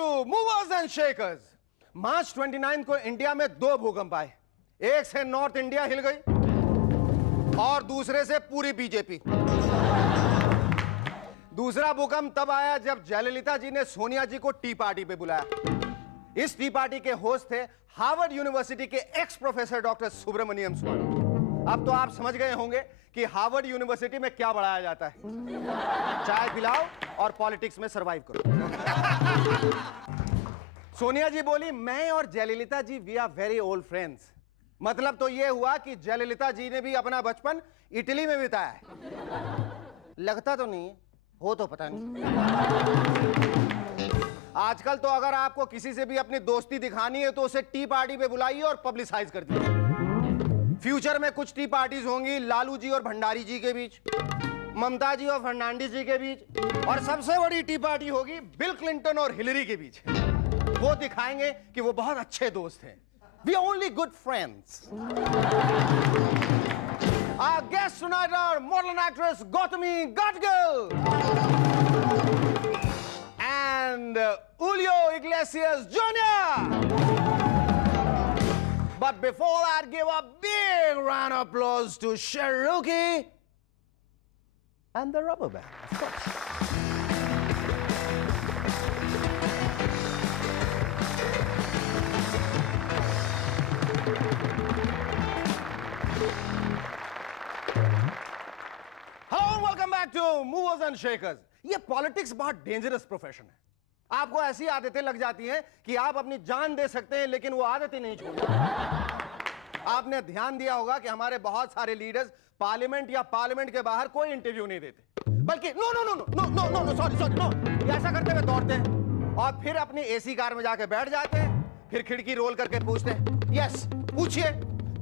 To movers and shakers. March 29 को India में 2 भूकंप आए। एक से नॉर्थ इंडिया हिल गई और दूसरे से पूरी बीजेपी। दूसरा भूकंप तब आया जब जयललिता जी ने सोनिया जी को टी पार्टी पे बुलाया। इस टी पार्टी के होस्ट थे हार्वर्ड यूनिवर्सिटी के एक्स प्रोफेसर डॉक्टर सुब्रमण्यम स्वामी। अब तो आप समझ गए होंगे कि हार्वर्ड यूनिवर्सिटी में क्या बढ़ाया जाता है। चाय पिलाओ और पॉलिटिक्स में सरवाइव करो। सोनिया जी बोली, मैं और Jayalalithaa ji we are very old friends. मतलब तो यह हुआ कि जयललिता जी ने भी अपना बचपन इटली में बिताया है। लगता तो नहीं, हो तो पता नहीं। आजकल तो अगर आपको किसी से भी अपनी दोस्ती दिखानी है तो उसे टी पार्टी पे बुलाइए और पब्लिसाइज कर दीजिए। फ्यूचर में कुछ टी पार्टीज होंगी लालू जी और भंडारी जी के बीच, ममता जी और फर्नांडिस जी के बीच, और सबसे बड़ी टी पार्टी होगी बिल क्लिंटन और हिलरी के बीच। वो दिखाएंगे कि वो बहुत अच्छे दोस्त हैं। We are only good friends. Our guests tonight are model and actress Gautami Gatgil and Julio Iglesias Jr. But before that, give a big round of applause to Sharuki and the Rubber Band, of course. Welcome back to movers and shakers. ये politics बहुत dangerous profession है। आपको ऐसी आदतें लग जाती हैं कि आप अपनी जान दे सकते हैं लेकिन वो आदतें नहीं छोड़ते। आपने ध्यान दिया होगा कि हमारे बहुत सारे लीडर्स पार्लियामेंट या पार्लियामेंट के बाहर कोई इंटरव्यू नहीं देते, बल्कि no no no no no no no sorry sorry no, ऐसा करते हुए दौड़ते हैं और फिर अपनी एसी कार में जाके बैठ जाते हैं। फिर खिड़की रोल करके पूछते हैं, यस पूछिए।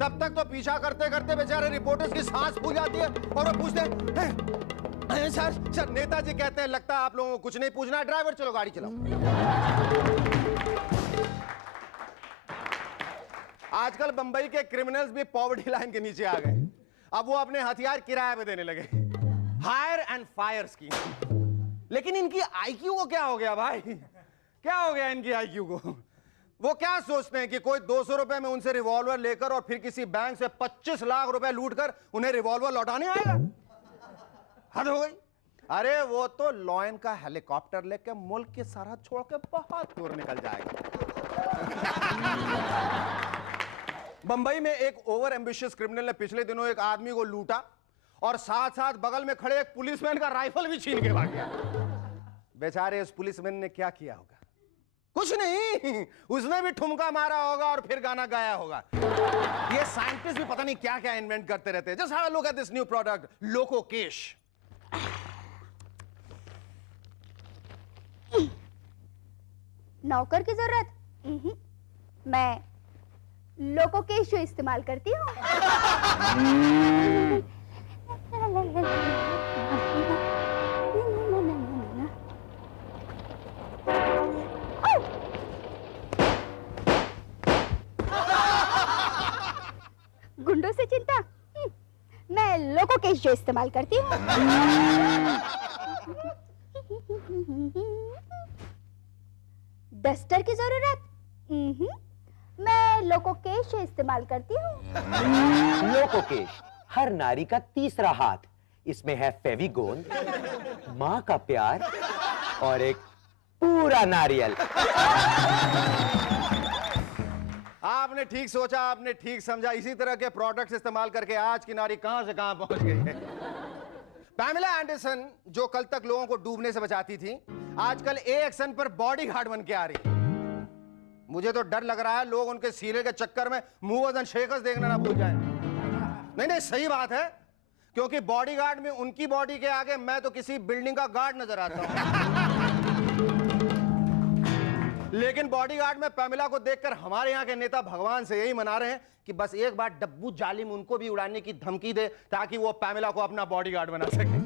तब तक तो पीछा करते करते बेचारे रिपोर्टर्स की सांस फूल जाती है और वो पूछते हैं, सर नेताजी कहते हैं लगता है आप लोगों को कुछ नहीं पूछना, ड्राइवर चलो गाड़ी चलाओ। आजकल बंबई के क्रिमिनल्स भी पॉवर्टी लाइन के नीचे आ गए। अब वो अपने हथियार किराए पे देने लगे, हायर एंड फायर स्कीम। लेकिन इनकी आईक्यू को क्या हो गया भाई? क्या हो गया इनकी आईक्यू को? वो क्या सोचते हैं कि कोई 200 रुपए में उनसे रिवॉल्वर लेकर और फिर किसी बैंक से 25 लाख रुपए लूटकर उन्हें रिवॉल्वर लौटाने आएगा? हद हो गई। अरे वो तो लॉयन का हेलीकॉप्टर लेकर मुल्क की सरहद छोड़ के बहुत दूर निकल जाएगा। बंबई में एक ओवर एम्बिशियस क्रिमिनल ने पिछले दिनों एक आदमी को लूटा और साथ साथ बगल में खड़े एक पुलिसमैन का राइफल भी छीन के भाग गया। बेचारे उस पुलिसमैन ने क्या किया होगा? कुछ नहीं, उसने भी ठुमका मारा होगा और फिर गाना गाया होगा। ये साइंटिस्ट भी पता नहीं क्या क्या इन्वेंट करते रहते हैं। Just have a look at this new product लोको केश। नौकर की जरूरत? मैं लोको केश जो इस्तेमाल करती हूँ। गुंडों से चिंता? मैं लोको केश जो इस्तेमाल करती हूँ। डस्टर की जरूरत? मैं लोको केश जो इस्तेमाल करती हूँ। लोको केश, हर नारी का तीसरा हाथ। इसमें है फेविगोन, माँ का प्यार और एक पूरा नारियल। आपने ठीक सोचा, आपने ठीक समझा। इसी तरह के प्रोडक्ट्स इस्तेमाल करके आज की नारी कहां से कहां पहुंच गई है। पैमेला एंडरसन जो कल तक लोगों को डूबने से बचाती थी, आजकल AXN पर बॉडीगार्ड बन के आ रही। मुझे तो डर लग रहा है लोग उनके सीरियल के चक्कर में मूवर्स एंड शेकर्स देखना ना भूल जाएं। नहीं नहीं सही बात है, क्योंकि बॉडीगार्ड में उनकी बॉडी के आगे मैं तो किसी बिल्डिंग का गार्ड नजर आता हूं। लेकिन बॉडीगार्ड में पैमेला को देखकर हमारे यहां के नेता भगवान से यही मना रहे हैं कि बस एक बार डब्बू जालिम उनको भी उड़ाने की धमकी दे ताकि वो पैमेला को अपना बॉडीगार्ड बना सके।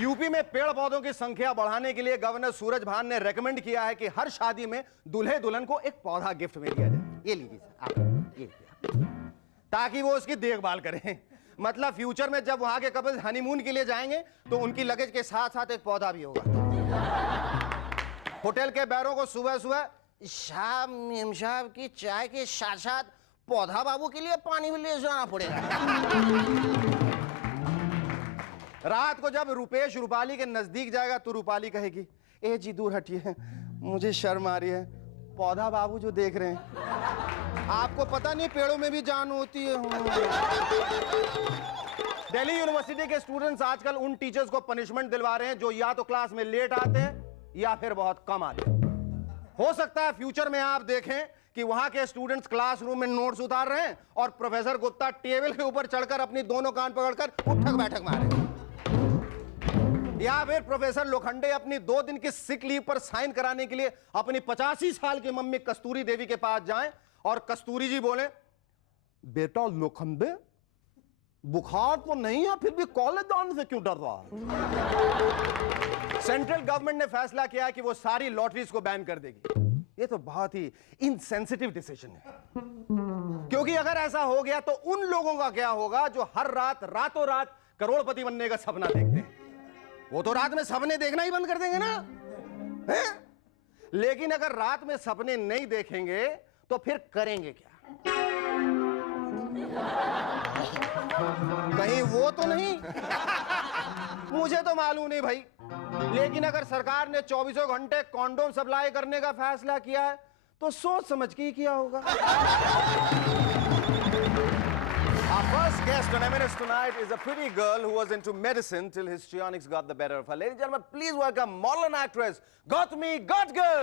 यूपी में पेड़ पौधों की संख्या बढ़ाने के लिए गवर्नर सूरज भान ने रेकमेंड किया है कि हर शादी में दूल्हे दुल्हन को एक पौधा गिफ्ट में दिया जाए। ये लीजिए आप, ये ताकि वो उसकी देखभाल करें। मतलब फ्यूचर में जब वहां के कपल हनीमून के लिए जाएंगे तो उनकी लगेज के साथ साथ एक पौधा भी होगा। होटल के बैरों को सुबह सुबह साहब मेम साहब की चाय के साथ साथ पौधा बाबू के लिए पानी भी ले जाना पड़ेगा। रात को जब रुपेश रूपाली के नजदीक जाएगा तो रूपाली कहेगी, ए जी दूर हटिए, मुझे शर्म आ रही है, पौधा बाबू जो देख रहे हैं, आपको पता नहीं पेड़ों में भी जान होती है। दिल्ली यूनिवर्सिटी के स्टूडेंट्स आजकल उन टीचर्स को पनिशमेंट दिलवा रहे हैं जो या तो क्लास में लेट आते हैं या फिर बहुत कम आते हैं। हो सकता है फ्यूचर में आप देखें कि वहां के स्टूडेंट्स क्लासरूम में नोट्स उतार रहे हैं और प्रोफेसर गुप्ता टेबल के ऊपर चढ़कर अपनी दोनों कान पकड़कर उठक बैठक मारे, या फिर प्रोफेसर लोखंडे अपनी 2 दिन की सिक लीव पर साइन कराने के लिए अपनी 85 साल की मम्मी कस्तूरी देवी के पास जाएं और कस्तूरी जी बोले, बेटा लोखंडे बुखार तो नहीं है, फिर भी कॉलेज आने से क्यों डर रहा है? सेंट्रल गवर्नमेंट ने फैसला किया है कि वो सारी लॉटरीज को बैन कर देगी। ये तो बहुत ही इनसेंसिटिव डिसीजन है, क्योंकि अगर ऐसा हो गया तो उन लोगों का क्या होगा जो हर रात रातों रात करोड़पति बनने का सपना देखते हैं। वो तो रात में सपने देखना ही बंद कर देंगे ना, है? लेकिन अगर रात में सपने नहीं देखेंगे तो फिर करेंगे क्या? कहीं वो तो नहीं? मुझे तो मालूम नहीं भाई, लेकिन अगर सरकार ने 24 घंटे कॉन्डोम सप्लाई करने का फैसला किया है तो सोच समझ के ही किया होगा। Our first guest on M&S tonight is a pretty girl who was into medicine till histrionics got the better of her. Ladies and gentlemen, please welcome model and actress Gautami Godgil.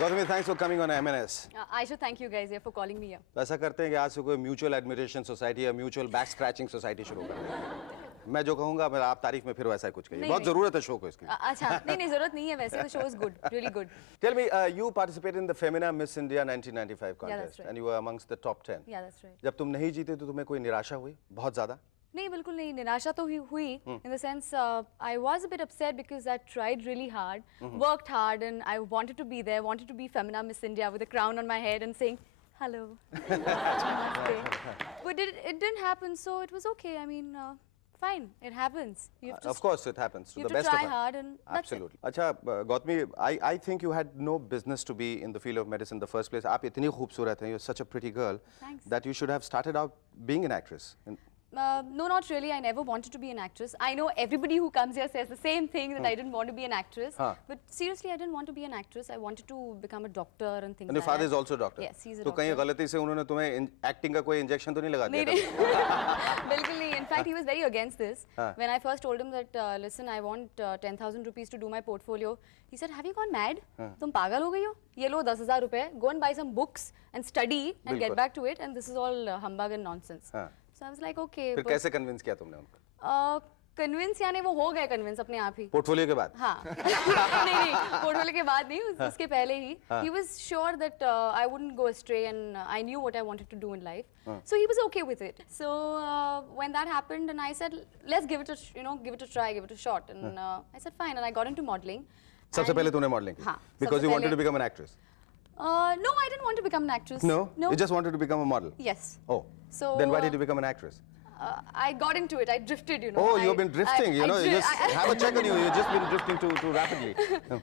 Gautami, thanks for coming on M&S. I should thank you guys here for calling me here. तो ऐसा करते हैं कि आज से कोई mutual admiration society या mutual back scratching society शुरू करते हैं। मैं जो कहूंगा मैं आप तारीफ में फिर वैसा कुछ कहिए। बहुत जरूरत है शो को इसकी। अच्छा, नहीं जरूरत नहीं है, वैसे तो show is good, really good. Tell me, you participated in the Femina Miss India 1995 contest, that's right. and you were amongst the top 10. Yeah, that's right. जब तुम नहीं जीते तो तुम्हें कोई निराशा हुई बहुत ज्यादा? नहीं, बिल्कुल नहीं, निराशा तो हुई in the sense I was a bit upset because I tried really hard, worked hard, and I wanted to be there, wanted to be Femina Miss India with a crown on my head and saying hello. But it didn't happen, so it was okay. I mean, fine, it happens. You have to Of course, it happens to you the have to best try of us. hard, and that's Absolutely. अच्छा, Gautami, I think you had no business to be in the field of medicine in the first place. आप इतनी खूबसूरत हैं, you're such a pretty girl. Thanks. That you should have started out being an actress. No, not really. I never wanted to be an actress. I know everybody who comes here says the same thing, that I didn't want to be an actress. But seriously, I didn't want to be an actress. I wanted to become a doctor and things And your like father that. is also a doctor. Yes, he's a तो कहीं doctor. गलती से उन्होंने तुम्हें acting का कोई injection तो नहीं लगा दिया? नहीं, बिल्कुल नहीं. In fact, he was very against this. When I first told him that, listen, I want 10,000 rupees to do my portfolio, he said, have you gone mad? तुम पागल हो गई हो? ये लो 10,000 रुपए. Go and buy some books and study and get back to it. And this is all humbug and nonsense. So I was like, okay. फिर कैसे convince किया तुमने उनको? कन्विंस यानी वो हो गए कन्विंस अपने आप ही। पोर्टफोलियो के बाद? हाँ। नहीं, पोर्टफोलियो के बाद नहीं, उसके पहले ही। He was sure that I wouldn't go astray and I knew what I wanted to do in life. So he was okay with it. So when that happened, and I said, let's give it a, give it a try, give it a shot. And I said, fine. And I got into modeling. सबसे पहले तूने modelling की? हाँ, Because you wanted to become an actress? No, I didn't want to become an actress. No? You just wanted to become a model? Yes. Oh. So Then why did you become an actress? I got into it. I drifted, Oh, you've been drifting. You just have a check on you. You've just been drifting too rapidly.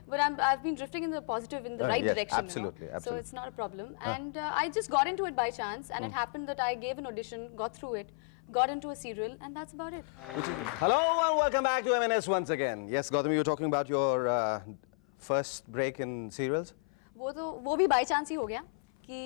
But I've been drifting in the positive, in the right yes, direction. absolutely, So absolutely. it's not a problem. And I just got into it by chance, and it happened that I gave an audition, got through it, got into a serial, and that's about it. Hello and welcome back to M&S once again. Yes, Gautami, you were talking about your first break in serials? वो भी by chance ही हो गया कि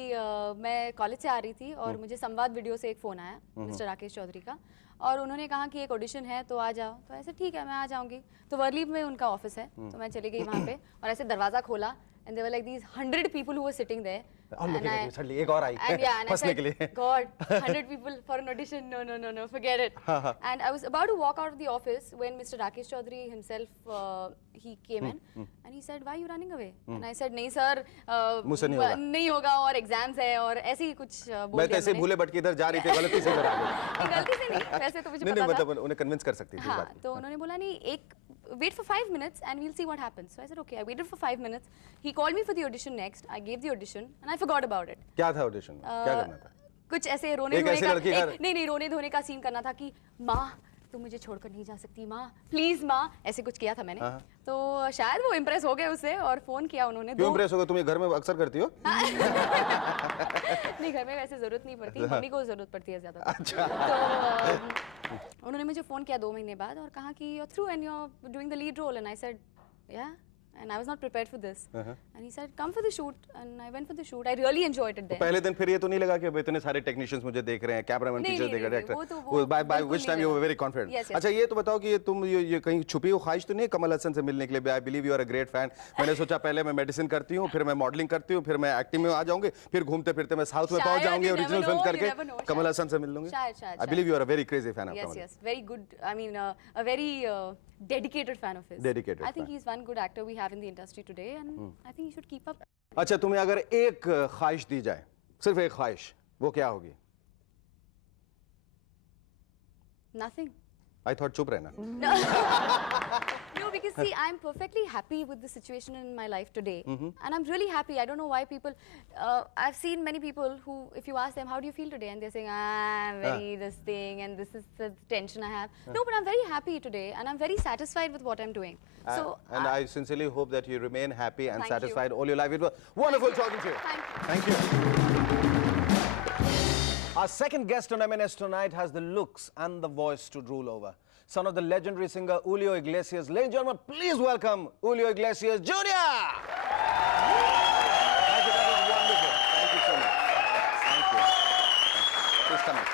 मैं college से आ रही थी और मुझे संवाद वीडियो से एक फ़ोन आया मिस्टर राकेश चौधरी का, और उन्होंने कहा कि एक ऑडिशन है तो आ जाओ। तो ऐसे ठीक है, मैं आ जाऊंगी। तो वर्ली में उनका ऑफिस है, तो मैं चली गई वहाँ पे और ऐसे दरवाज़ा खोला, and there were like these 100 people who were sitting there, और And looking at I- you, suddenly एक और आई And yeah, and I फंसने के said, लिए. God, 100 people for an audition, no, forget it. And I was about to walk out of the office when Mr. Rakesh Chaudhary himself, he came in and he said, why are you running away? And I said, नहीं sir, मुझसे नहीं होगा. नहीं होगा और exams है और ऐसे ही कुछ बोल मैं दिया तो ऐसे मैंने. भूले भटके इधर जा रही थी, गलती से इधर आ गई. नहीं, गलती से नहीं, वैसे तो मुझे नहीं पता था. मतलब उन्हें कन्विंस कर सकती थी इस हाँ, बात तो उन्होंने बोला नहीं एक wait for 5 minutes and we'll see what happens. So I said okay. I waited for 5 minutes. He called me for the audition next. I gave the audition and I forgot about it. क्या था audition में? क्या करना था? कुछ ऐसे रोने एक धोने ऐसी का लड़की का- नहीं रोने धोने का सीन करना था कि माँ तुम मुझे छोड़कर नहीं जा सकती माँ प्लीज माँ ऐसे कुछ किया था मैंने हाँ। तो शायद वो इम्प्रेस हो गए उससे और फोन किया उन्होंने क्यों इम्प्रेस हो गए? तुम ये घर में अक्सर करती हो? नहीं घर में वैसे जरूरत नहीं पड़ती मम्मी को जरूरत पड़ती है ज्यादा अच्छा। तो उन्होंने मुझे फोन किया 2 महीने बाद और कहा कि you're through and you're doing the lead role and I said yeah and I was not prepared for this and he said come for the shoot and I went for the shoot I really enjoyed it there पहले दिन फिर ये तो नहीं लगा कि अब इतने सारे टेक्नीशियंस मुझे देख रहे हैं, कैमरामैन नहीं, टीचर नहीं, देख रहे हैं, नहीं, वो तो डायरेक्टर. वो बाय बिल्कुल व्हिच टाइम नहीं यू वर लगा. Very confident. Yes, yes. अच्छा ये तो बताओ कि ये तुम ये कहीं छुपी हुई ख्वाहिश तो नहीं है कमल हसन से मिलने के लिए? I believe you are a great fan. मैंने सोचा पहले मैं मेडिसिन करती हूँ, फिर मैं मॉडलिंग करती हूँ, फिर मैं एक्टिंग में आ जाऊंगी, फिर घूमते फिरते मैं साउथ में पहुंच शायद, जाऊंगी you never original know, film you करके never know, कमल शायद. हसन से मिल लूंगी. शायद, I believe you are a very crazy fan of yes Kamal. yes very good I mean a very dedicated fan of his Dedicated I think fan. he's one good actor we have in the industry today and I think he should keep up अच्छा तुम्हें अगर एक ख्वाहिश दी जाए, सिर्फ एक ख्वाहिश, वो क्या होगी? nothing आई थॉट चुप रहना. No, because see, I'm perfectly happy with the situation in my life today, and I'm really happy. I don't know why people. I've seen many people who, if you ask them, "How do you feel today?" and they're saying, "I'm very this thing, and this is the tension I have." No, but I'm very happy today, and I'm very satisfied with what I'm doing. So, and I sincerely hope that you remain happy and Thank you. satisfied all your life. It was wonderful talking to you. thank you. Thank you. Our second guest on MNS tonight has the looks and the voice to rule over. Son of the legendary singer Julio Iglesias. Ladies and gentlemen, please welcome Julio Iglesias Jr. Thank you, that was wonderful. Thank you so much. Thank you. Please come in.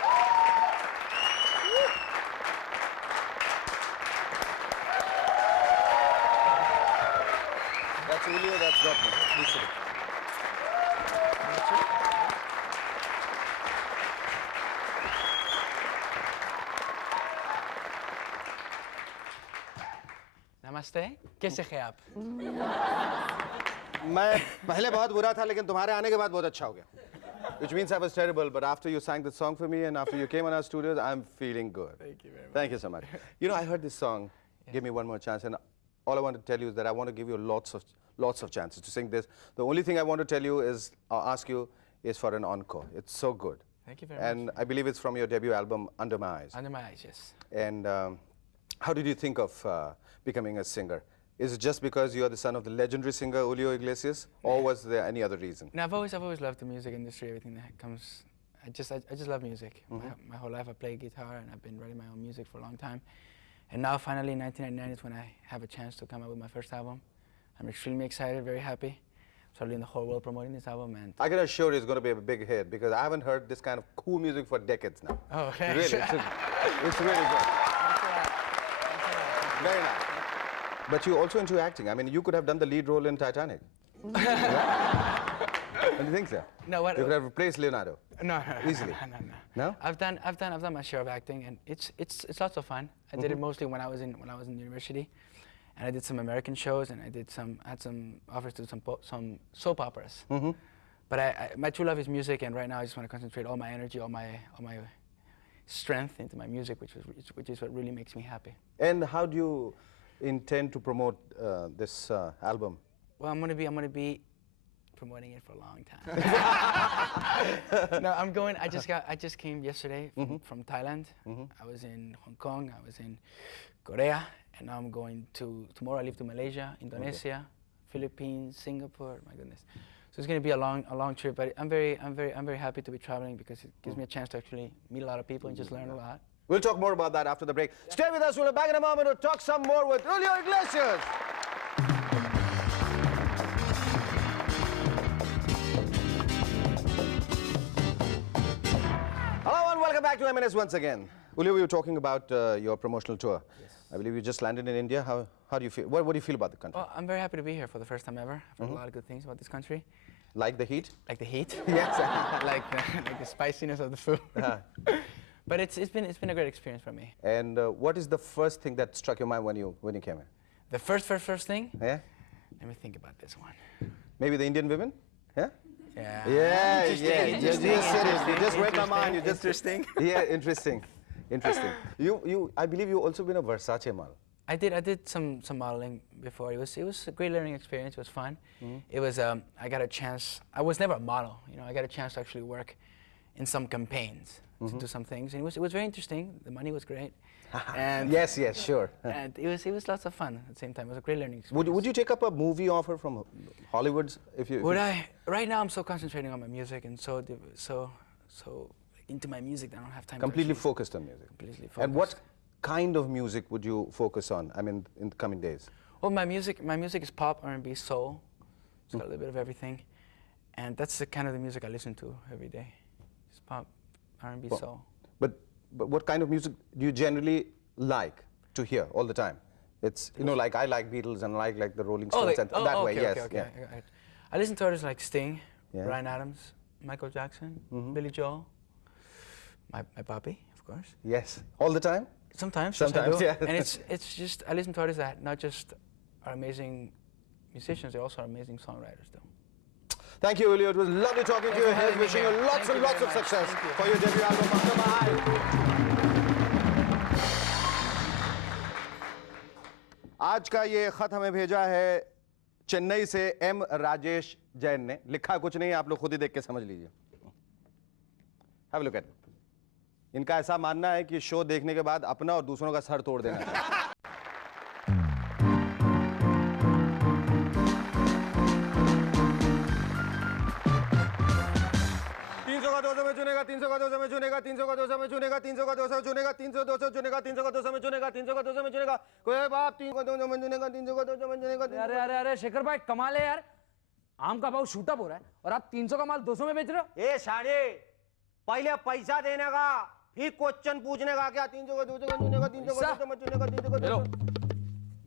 That's Julio, that's Gautam. Please sit. नमस्ते कैसे हैं आप मैं पहले बहुत बुरा था लेकिन तुम्हारे आने के बाद बहुत अच्छा हो गया. Which means I was terrible, but after you sang the song for me and after you came on our studios, I'm feeling good. Thank you very much. Thank you so much. You know, I heard this song, Give Me One More Chance, and all I want to tell you is that I want to give you lots of chances to sing this. The only thing I want to tell you is, or ask you, is for an encore. It's so good. Thank you very And much. I believe it's from your debut album, Under My Eyes. Under my eyes, yes. And how did you think of becoming a singer? Is it just because you are the son of the legendary singer Julio Iglesias, or was there any other reason? No, I've always loved the music industry, everything that comes. I just love music. My whole life I play guitar and I've been writing my own music for a long time. And now finally in 1999 is when I have a chance to come out with my first album. I'm extremely excited, very happy. Traveling the whole world promoting this album and I can assure you it's going to be a big hit because I haven't heard this kind of cool music for decades now. oh, Really, it's really good. Very nice. But you're also into acting. I mean, you could have done the lead role in Titanic. Yeah? Don't you think so? No, what? You could have replaced Leonardo. No, Easily. No. No? I've done my share of acting, and it's lots of fun. I did it mostly when I was in university, and I did some American shows, and I had some offers to do some soap operas. But my true love is music, and right now I just want to concentrate all my energy, all my strength into my music, which is what really makes me happy. And how do you intend to promote this album? Well, I'm gonna be promoting it for a long time. No, I'm going. I just came yesterday from Thailand. I was in Hong Kong. I was in Korea, and now I'm going tomorrow. I leave to Malaysia, Indonesia, Philippines, Singapore. My goodness. So it's going to be a long trip. But I'm very happy to be traveling because it gives me a chance to actually meet a lot of people and just learn a lot. We'll talk more about that after the break. Stay with us. We'll be back in a moment to talk some more with Julio Iglesias. Hello and welcome back to MNS once again. Julio, we were talking about your promotional tour. Yes. I believe you just landed in India. How do you feel? What do you feel about the country? Well, I'm very happy to be here for the first time ever. I've heard a lot of good things about this country. Like the heat? Like the heat, Yes. like the spiciness of the food. But it's been a great experience for me. And what is the first thing that struck your mind when you came here? The first thing. Yeah? Let me think about this one. Maybe the Indian women? Yeah? Yeah. Yeah, Interesting, yeah. interesting, You're serious. You just interesting, read my mind. You just interesting. Yeah, interesting. Interesting. I believe you also been a Versace model. I did some modeling before. It was a great learning experience. It was fun. It was I got a chance. I was never a model, you know. I got a chance to actually work in some campaigns, to do some things, and it was very interesting. The money was great, and Yes, sure. and it was lots of fun at the same time. It was a great learning experience. Would you take up a movie offer from Hollywood if you? Would I? Right now, I'm so concentrating on my music and so into my music that I don't have time. Completely to actually focused on music. completely focus. And what kind of music would you focus on? I mean, in the coming days. Well, my music is pop, R&B, soul. It's got a little bit of everything, and that's the kind of the music I listen to every day. It's pop, R&B, Well, soul. But what kind of music do you generally like to hear all the time? It's like I like Beatles and I like the Rolling Stones and that way. Okay, Yes. okay, Yeah. okay. I got it. I listen to artists like Sting, Yeah. Bryan Adams, Michael Jackson, Billy Joel, my papi, of course. Yes. All the time. Sometimes, Sometimes, yes, I do. yeah. And it's just I listen to artists that not just are amazing musicians, they also are amazing songwriters, though. Thank you, Julio. It was lovely talking to you. for having me Wishing you here. lots Thank and you lots very of much. success Thank you. for your debut album. Bye. आज का ये खत हमें भेजा है चेन्नई से M Rajesh Jain ने. लिखा कुछ नहीं, आप लोग खुद ही देख के समझ लीजिए. Have a look at it. इनका ऐसा मानना है कि शो देखने के बाद अपना और दूसरों का सर तोड़ देना है. में चुनेगा 300 का 200 में चुनेगा 300 का 200 में चुनेगा 300 का 200 चुनेगा 300 200 चुनेगा 300 का 200 में चुनेगा 300 का 200 में चुनेगा कोई बाप 300 का 200 में चुनेगा 300 का 200 में चुनेगा. अरे अरे अरे शेखर भाई कमाल है यार. आम का भाव शूटअप हो रहा है और आप 300 का माल 200 में बेच रहे हो. ए साढ़े पहले पैसा देने का फिर क्वेश्चन पूछने का. क्या 300 का 200 में चुनेगा 300 का 200 में चुनेगा 300 का 200.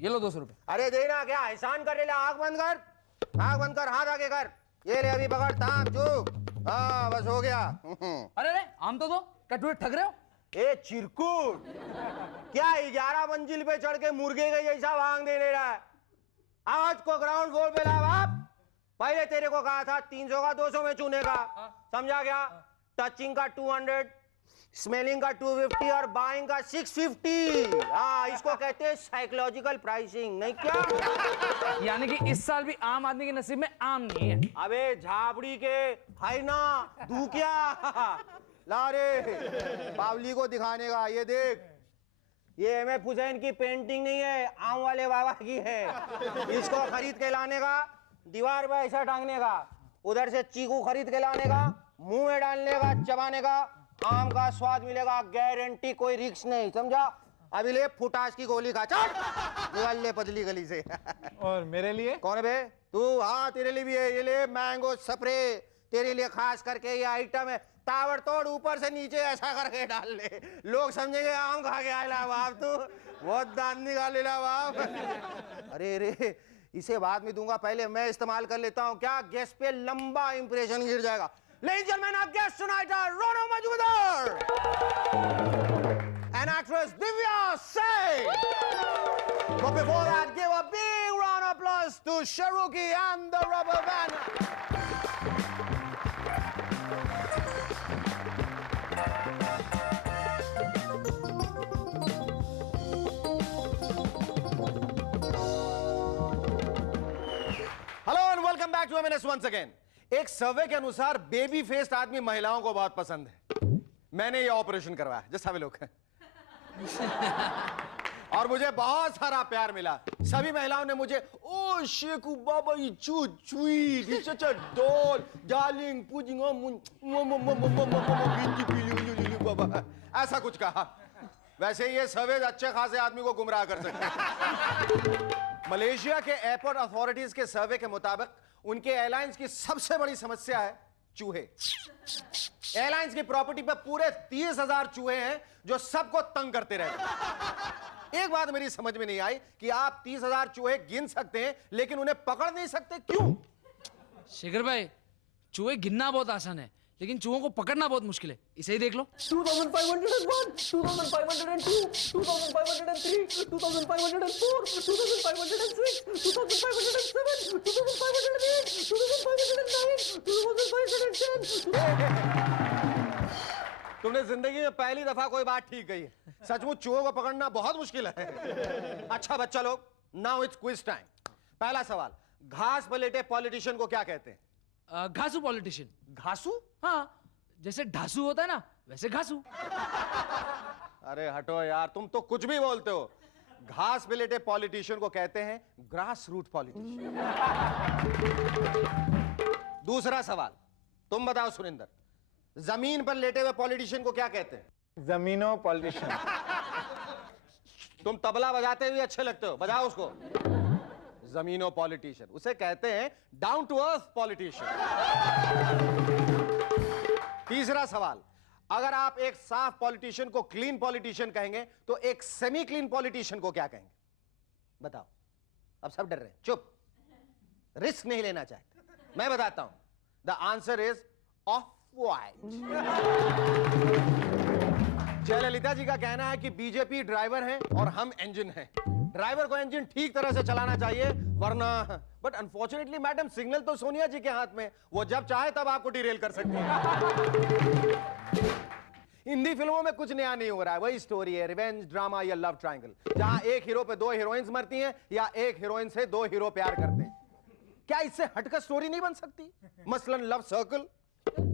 ये लो 200 रुपए. अरे देना क्या एहसान कर ले. आंख बंद कर हाथ आगे कर. ये ले अभी पकड़ थाम चुप. हाँ बस हो गया. अरे अरे आम तो दो. क्या तुम्हें ठग रहे हो? ए चिरकुट क्या 11 मंजिल पे चढ़ के मुर्गे के जैसा भांग दे रहा है. आज को ग्राउंड फ्लोर पे ला बाप. पहले तेरे को कहा था 300 का 200 में चुने का. समझा क्या? टचिंग का 200, स्मेलिंग का 250 और बाइंग का 650. हाँ इसको कहते हैं साइकोलॉजिकल प्राइसिंग. नहीं क्या? यानी कि इस साल भी आम आदमी के नसीब में आम नहीं है. अबे झाबड़ी के है ना तू क्या. ला रे बावली को दिखाने का. ये देख ये एम.एफ. हुसैन की पेंटिंग नहीं है, आम वाले बाबा की है. इसको खरीद के लाने का, दीवार पे ऐसा टांगने का, उधर से चीकू खरीद के लाने का, मुंह में डालने का, चबाने का. आम का स्वाद मिलेगा गारंटी. कोई रिस्क नहीं. समझा? अभी ले फुटास की गोली खा. चल निकाल ले पतली गली से. और मेरे लिए कौन है बे तू? हाँ तेरे लिए भी है. ये ले मैंगो स्प्रे तेरे लिए खास करके. ये आइटम है ताबड़तोड़ ऊपर से नीचे ऐसा करके डाल ले. लोग समझेंगे आम खा के आया बाप. तू बहुत दान निकाल ले बाप. अरे रे इसे बाद में दूंगा, पहले मैं इस्तेमाल कर लेता हूँ. क्या गेस्ट पे लंबा इंप्रेशन गिर जाएगा. Ladies and gentlemen, our guest tonight are Rono Majumdar and actress Divya Singh. But before that, give a big round of applause to Sharuki and the Rubber Band. Hello and welcome back to MNS once again. एक सर्वे के अनुसार baby faced आदमी महिलाओं को बहुत पसंद है. मैंने ये ऑपरेशन करवाया. Just have a look. और मुझे बहुत सारा प्यार मिला. सभी महिलाओं ने मुझे oh Shekhu Baba you so sweet, you such a doll, darling, पुजिंग बाबा ऐसा कुछ कहा. वैसे ये सर्वे अच्छे खासे आदमी को गुमराह कर सकते हैं. मलेशिया के एयरपोर्ट अथॉरिटीज के सर्वे के मुताबिक उनके एयरलाइंस की सबसे बड़ी समस्या है चूहे. एयरलाइंस की प्रॉपर्टी पे पूरे 30,000 चूहे हैं जो सबको तंग करते रहते हैं. एक बात मेरी समझ में नहीं आई कि आप 30,000 चूहे गिन सकते हैं लेकिन उन्हें पकड़ नहीं सकते. क्यों? शेखर भाई चूहे गिनना बहुत आसान है, लेकिन चूहों को पकड़ना बहुत मुश्किल है। इसे ही देख लो। 2501, 2502, 2503, 2504, 2506, 2507, 2508, 2509, 2510। तुमने जिंदगी में पहली दफा कोई बात ठीक कही है। सचमुच चूहों को पकड़ना बहुत मुश्किल है। अच्छा बच्चा लोग, नाउ इट्स क्विज टाइम। पहला सवाल, घास पर लेटे पॉलिटिशियन को क्या कहते हैं? घासू पॉलिटिशियन। घासू? हाँ, जैसे ढासू होता है ना, वैसे घासू। अरे हटो यार, तुम तो कुछ भी बोलते हो। घास पे लेटे पॉलिटिशियन को कहते हैं ग्रास रूट पॉलिटिशियन। दूसरा सवाल, तुम बताओ सुरेंद्र, जमीन पर लेटे हुए पॉलिटिशियन को क्या कहते हैं? जमीनो पॉलिटिशियन। तुम तबला बजाते हुए अच्छे लगते हो, बजाओ उसको। जमीनो पॉलिटिशियन, उसे कहते हैं डाउन टू अर्थ पॉलिटिशियन। तीसरा सवाल, अगर आप एक साफ पॉलिटिशियन को क्लीन पॉलिटिशियन कहेंगे तो एक सेमी क्लीन पॉलिटिशियन को क्या कहेंगे? बताओ। अब सब डर रहे हैं, चुप, रिस्क नहीं लेना चाहते। मैं बताता हूं, the answer is off white. Jayalalithaa ji का कहना है कि बीजेपी ड्राइवर है और हम इंजन हैं। ड्राइवर को इंजन ठीक तरह से चलाना चाहिए, वरना। बट अनफॉर्चुनेटली मैडम, सिग्नल तो सोनिया जी के हाथ में, वो जब चाहे तब आपको डिरेल कर सकती है। हिंदी फिल्मों में कुछ नया नहीं हो रहा है, वही स्टोरी है, रिवेंज ड्रामा या लव ट्रायंगल, जहां एक हीरो पे दो हीरोइंस मरती हैं या एक हीरोइन से दो हीरो प्यार करते हैं। क्या इससे हटकर स्टोरी नहीं बन सकती? मसलन love circle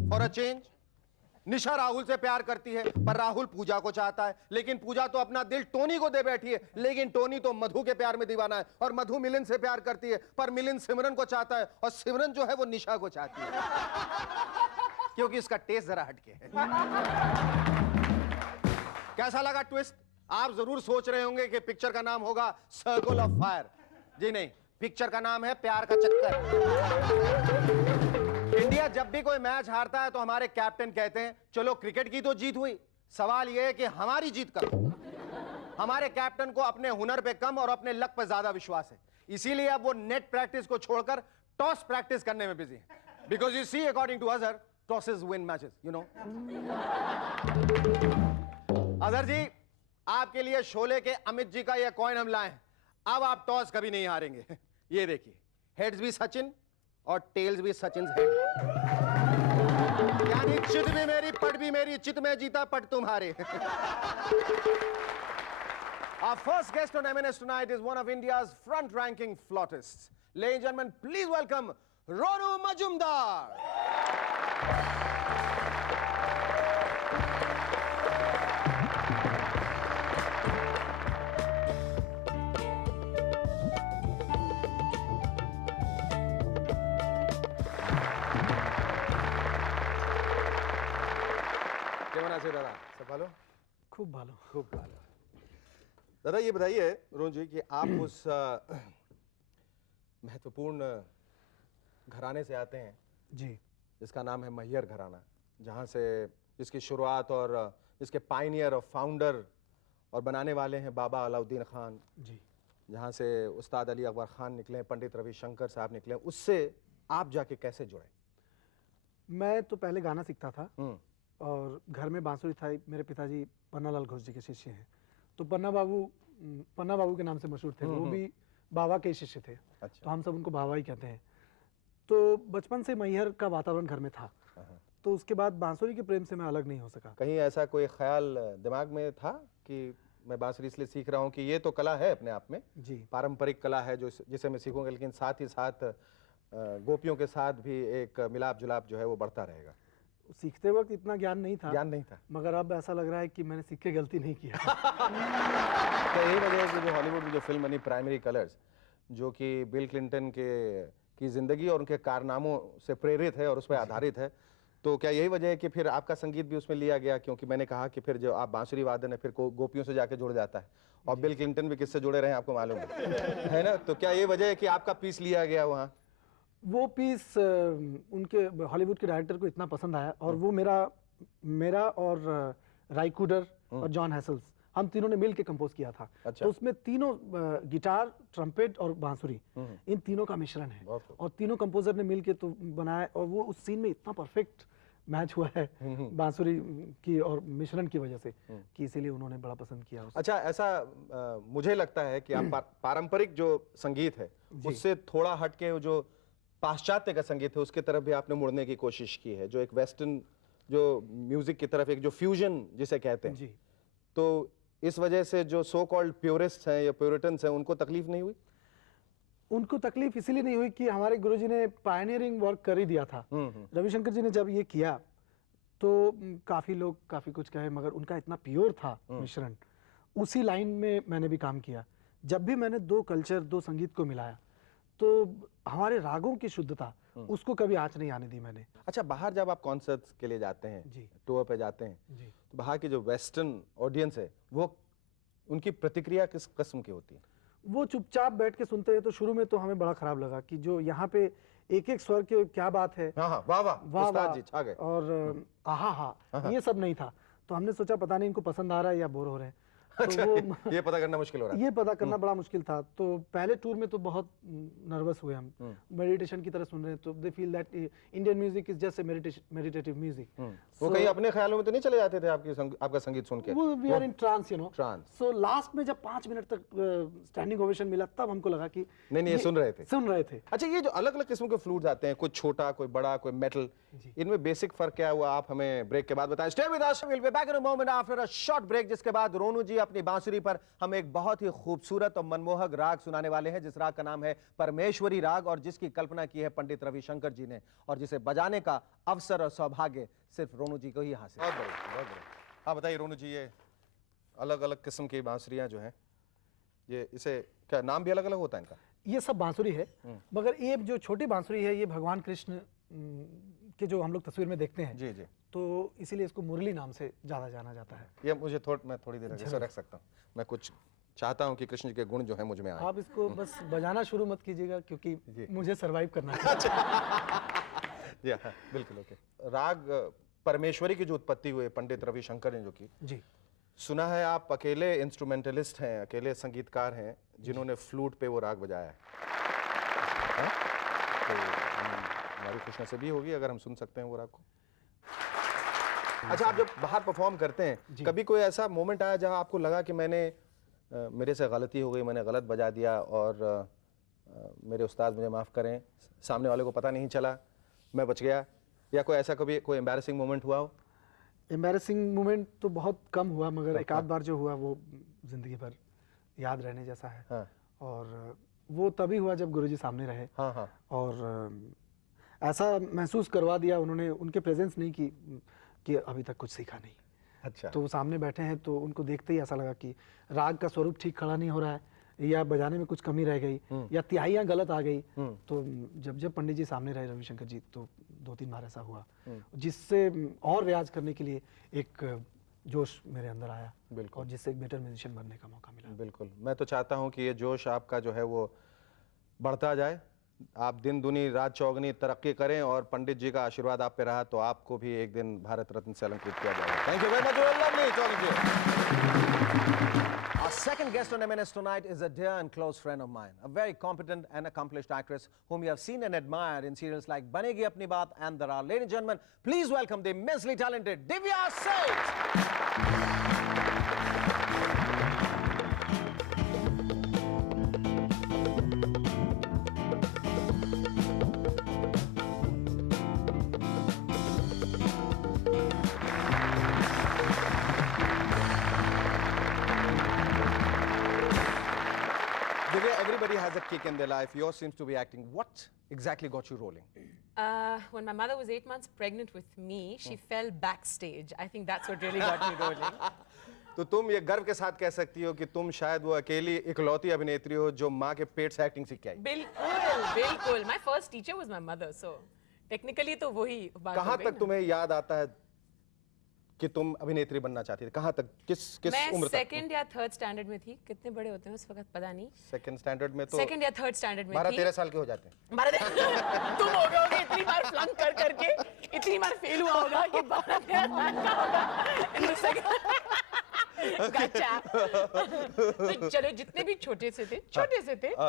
for a change. Nisha Rahul से प्यार करती है, पर राहुल पूजा को चाहता है, लेकिन पूजा तो अपना दिल टोनी को दे बैठी है, लेकिन टोनी तो मधु के प्यार में दीवाना है, और मधु मिलिंद से प्यार करती है, पर मिलिंद सिमरन को चाहता है, और सिमरन जो है वो निशा को चाहती है, क्योंकि इसका टेस्ट जरा हटके है। कैसा लगा ट्विस्ट? आप जरूर सोच रहे होंगे कि पिक्चर का नाम होगा सर्कल ऑफ फायर। जी नहीं, पिक्चर का नाम है प्यार का चक्कर। इंडिया जब भी कोई मैच हारता है तो हमारे कैप्टन कहते हैं, चलो क्रिकेट की तो जीत हुई, सवाल यह है कि हमारी जीत कब? हमारे कैप्टन को अपने हुनर पे कम और अपने लक पे ज्यादा विश्वास है, इसीलिए अब वो नेट प्रैक्टिस को छोड़कर टॉस प्रैक्टिस करने में बिजी है। Because you see, according to Azhar, tosses win matches, you know. Azhar ji, आपके लिए शोले के अमित जी का यह कॉइन हम लाए हैं। अब आप टॉस कभी नहीं हारेंगे। ये देखिए, हेड्स भी सचिन और टेल्स भी सचिन हेड, यानी चित भी मेरी पट भी मेरी, चित में जीता पट तुम्हारे। Our first guest on MNS tonight is one of India's front-ranking flautists. Ladies and gentlemen, please welcome Ronu Majumdar. दादा सब भालो? खूब भालो। खूब भालो। दादा ये बताइए रोहन जी कि आप उस महत्वपूर्ण घराने से आते हैं जी, जिसका नाम है मैहर घराना, जहां से जिसकी शुरुआत और जिसके पायनियर और फाउंडर और बनाने वाले हैं बाबा अलाउद्दीन खान जी, जहां से उस्ताद अली अकबर खान निकले, पंडित रविशंकर साहब निकले, उससे आप जाके कैसे जुड़े? मैं तो पहले गाना सीखता था और घर में बांसुरी था। मेरे पिताजी पन्नालाल घोष जी के शिष्य हैं, तो पन्ना बाबू के नाम से मशहूर थे। वो भी बाबा के शिष्य थे। अच्छा। तो हम सब उनको बाबा ही कहते हैं। तो बचपन से मैहर का वातावरण घर में था, तो उसके बाद बांसुरी के प्रेम से मैं अलग नहीं हो सका। कहीं ऐसा कोई ख्याल दिमाग में था कि मैं बांसुरी इसलिए सीख रहा हूँ कि ये तो कला है अपने आप में, जी, पारंपरिक कला है जो जिसे मैं सीखूंगा, लेकिन साथ ही साथ गोपियों के साथ भी एक मिलाप जुलाप जो है वो बढ़ता रहेगा? सीखते वक्त इतना ज्ञान नहीं था, मगर अब ऐसा लग रहा है कि मैंने सीख के गलती नहीं किया। तो यही वजह है कि जो हॉलीवुड में जो फिल्म बनी प्राइमरी कलर्स, जो कि बिल क्लिंटन की जिंदगी और उनके कारनामों से प्रेरित है और उस पर आधारित है, तो क्या यही वजह है कि फिर आपका संगीत भी उसमें लिया गया? क्योंकि मैंने कहा कि फिर जो आप बांसुरी वादन है फिर गोपियों से जाके जुड़ जाता है, और बिल क्लिंटन भी किससे जुड़े रहे हैं आपको मालूम है ना? तो क्या ये वजह है कि आपका पीस लिया गया वहाँ? वो पीस उनके हॉलीवुड के डायरेक्टर को इतना पसंद आया, और वो मेरा और राइकुडर और जॉन हैसल्स, हम तीनों ने मिल के कंपोज किया था। अच्छा। तो उसमें तीनों गिटार, ट्रम्पेट और बांसुरी, इन तीनों का मिश्रण है बहुत खूब। और तीनों कंपोजर ने मिल के तो बनाया और वो उस सीन में इतना परफेक्ट मैच हुआ है बांसुरी की और मिश्रण की वजह से कि इसीलिए उन्होंने बड़ा पसंद किया उसे। अच्छा, ऐसा मुझे लगता है कि आप पारंपरिक जो संगीत है उससे थोड़ा हटके जो पाश्चात्य का संगीत है उसके तरफ भी आपने मुड़ने की कोशिश की है, जो एक वेस्टर्न जो म्यूजिक की तरफ, एक जो फ्यूजन जिसे कहते हैं। जी। तो इस वजह से जो सो कॉल्ड प्योरिस्ट हैं या प्योरिटन्स हैं उनको तकलीफ नहीं हुई? उनको तकलीफ इसीलिए नहीं हुई कि हमारे गुरुजी ने पायनियरिंग वर्क कर ही दिया था। रविशंकर जी ने जब ये किया तो काफी लोग काफी कुछ कहे, मगर उनका इतना प्योर था मिश्रण। उसी लाइन में मैंने भी काम किया। जब भी मैंने दो कल्चर, दो संगीत को मिलाया तो हमारे रागों की शुद्धता उसको कभी आंच नहीं आने दी मैंने। अच्छा, बाहर जब आप कॉन्सर्ट्स के लिए जाते हैं, जी। टूर पे जाते हैं, जी। तो बाहर की जो वेस्टर्न ऑडियंस है वो उनकी प्रतिक्रिया किस किस्म की होती है? वो चुपचाप बैठ के सुनते हैं। तो शुरू में तो हमें बड़ा खराब लगा कि जो यहाँ पे एक एक स्वर के क्या बात है, हाँ हाँ, वाह वाह, वाह उस्ताद वाह, जी छा गए। और आहा हा, ये सब नहीं था। तो हमने सोचा पता नहीं इनको पसंद आ रहा है या बोर हो रहे हैं। अच्छा, तो वो ये पता करना मुश्किल हो रहा है। ये पता करना बड़ा मुश्किल था। तो पहले टूर में तो बहुत नर्वस हुए हम, मेडिटेशन की तरह सुन रहे हैं। तो they feel that Indian music is just a meditative music. वो कहीं अपने ख्यालों में तो नहीं चले जाते थे आपका संगीत सुन के? वो we are in trance, you know. Trance. So last में जब 5 मिनट तक स्टैंडिंग ओवेशन मिला तब हमको लगा कि नहीं, ये सुन रहे थे। थे। अच्छा, ये जो अलग अलग किस्म के फ्लूट्स आते हैं, कोई छोटा, कोई बड़ा, कोई मेटल, इनमें बेसिक फर्क क्या हुआ आप हमें ब्रेक के बाद बताएं। Stay with us, will be back in a moment after a short break, जिसके बाद रोनू जी अपनी बांसुरी पर हमें एक बहुत ही खूबसूरत और मनमोहक राग सुनाने वाले हैं, जिस राग का नाम है परमेश्वरी राग और जिसकी कल्पना की है पंडित रविशंकर जी ने, और जिसे बजाने का अवसर और सौभाग्य सिर्फ रोनू जी को ही हासिल। बहुत बढ़िया। हाँ बताइए रोनू जी, ये अलग अलग किस्म की बांसुरियां जो हैं, ये इसे क्या नाम भी अलग अलग होता है इनका? ये सब बांसुरी है, मगर ये जो छोटी बांसुरी है ये भगवान कृष्ण के जो हम लोग तस्वीर में देखते हैं, जी जी, तो इसीलिए इसको मुरली नाम से ज्यादा जाना जाता है। ये मुझे मैं थोड़ी देर ऐसे रख सकता हूँ। मैं कुछ चाहता हूँ कि कृष्ण जी के गुण जो है मुझ में आए। आप इसको बस बजाना शुरू मत कीजिएगा क्योंकि मुझे सरवाइव करना है। जी हाँ, बिल्कुल। ओके। राग परमेश्वरी की जो उत्पत्ति हुई पंडित रविशंकर ने जो की, जी, सुना है आप अकेले इंस्ट्रूमेंटलिस्ट हैं, अकेले संगीतकार हैं जिन्होंने फ्लूट पे वो राग बजाया है। तो हमारी खुश नसीबी होगी अगर हम सुन सकते हैं वो राग को। अच्छा, आप जब बाहर परफॉर्म करते हैं, कभी कोई ऐसा मोमेंट आया जहां आपको लगा कि मेरे से गलती हो गई, मैंने गलत बजा दिया और मेरे उस्ताद मुझे माफ़ करें, सामने वाले को पता नहीं चला, मैं बच गया, या कोई ऐसा कभी कोई एम्बैरेसिंग मोमेंट हुआ हो? एम्बैरेसिंग मोमेंट तो बहुत कम हुआ, मगर एक आध बार जो हुआ वो जिंदगी भर याद रहने जैसा है। हाँ। और वो तभी हुआ जब गुरुजी सामने रहे। हाँ हाँ। और ऐसा महसूस करवा दिया उन्होंने, उनके प्रेजेंस नहीं कि अभी तक कुछ सीखा नहीं। अच्छा। तो वो सामने बैठे हैं तो उनको देखते ही ऐसा लगा कि राग का स्वरूप ठीक खड़ा नहीं हो रहा है या बजाने में कुछ कमी रह गई या तिहाइयाँ गलत आ गई। तो जब पंडित जी सामने रहे रविशंकर जी, तो 2-3 बार ऐसा हुआ जिससे और रियाज करने के लिए एक जोश मेरे अंदर आया। बिल्कुल। और जिससे एक बेटर म्यूजिशियन बनने का मौका मिला। बिल्कुल। मैं तो चाहता हूँ कि ये जोश आपका जो है वो बढ़ता जाए, आप दिन दुनी रात चौगनी तरक्की करें और पंडित जी का आशीर्वाद आप पे रहा तो आपको भी एक दिन भारत रत्न से अलंकृत किया जाएगा। Thank you very much, lovely talking to you. Our second guest on MNS tonight is a dear and close friend of mine, a very competent and accomplished actress whom you have seen and admired in serials like Banegi Apni Baat and Darar. Ladies and gentlemen, please welcome the immensely talented Divya Seth. Everybody has a kick in their life. Yours seems to be acting. What exactly got you rolling? When my mother was 8 months pregnant with me, she fell backstage. I think that's what really got me rolling. तो तुम ये गर्व के साथ कह सकती हो कि तुम शायद वो अकेली इकलौती अभिनेत्री हो जो माँ के पेट से एक्टिंग सीख के आई। बिल्कुल, बिल्कुल. My first teacher was my mother, so technically तो वही बात हो गई। कहाँ तक तुम्हें याद आता है कि तुम अभिनेत्री बनना चाहती थी? कहाँ तक, किस उम्र तक? मैं 2nd या 3rd स्टैंडर्ड में थी। कितने बड़े होते हैं उस वक्त पता नहीं। 2nd स्टैंडर्ड में तो 2nd या 3rd स्टैंडर्ड में 12-13 साल के हो जाते हैं। तुम हो गए होगे इतनी बार फ्लंक कर करके, इतनी बार फेल हुआ होगा कि 12-13 साल का होगा। Gotcha. तो चलो जितने भी छोटे से थे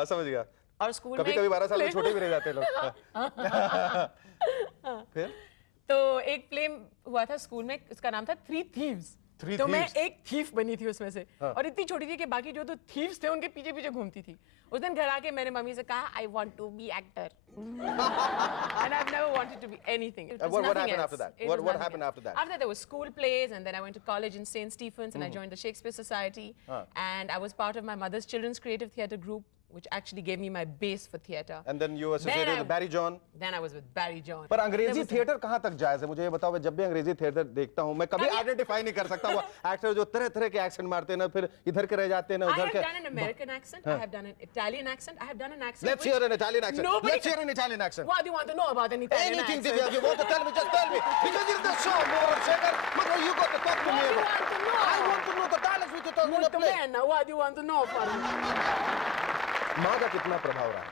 समझ गया। और स्कूल में कभी-कभी 12 साल में छोटे भी रह जाते हैं लोग। फिर तो एक प्ले हुआ था स्कूल में, उसका नाम था थ्री थीव्स। Three तो मैं Thieves? एक थीफ बनी थी उसमें से, और इतनी छोटी थी कि बाकी जो तो थीव्स थे उनके पीछे पीछे घूमती थी। उस दिन घर आके मैंने मम्मी से कहा I want to be actor, and I've never wanted to be anything. It was What nothing happened else. after that? It What was nothing happened else. after that? After that there were school plays, and then I went to college in St. Stephen's, and I joined the Shakespeare Society, and I was part of my mother's children's creative theatre group, which actually gave me my base for theatre. And then you associated with Barry John. Then I was with Barry John. पर अंग्रेजी theatre कहाँ तक जायज है? मुझे ये बताओ, मैं जब भी अंग्रेजी थिएटर देखता हूँ, मैं कभी आइडेंटिफाई नहीं कर सकता वो एक्टर जो तरह-तरह के एक्सेंट मारते हैं ना, फिर इधर के रह जाते हैं ना I उधर have के। done an American accent. I have done an Italian accent. I have done an accent. Let's which hear an Italian accent. nobody Let's hear an Italian accent. What do you want to know about an Italian Anything, accent? Divya, if you want to tell me, just tell me. Because it's the show, Mohan Shekhar. But you got to talk to What me do you about. want to know? I want to know the dialects which you talk in the Molto play. bene. What do you want to know from me? माँ का कितना प्रभाव रहा?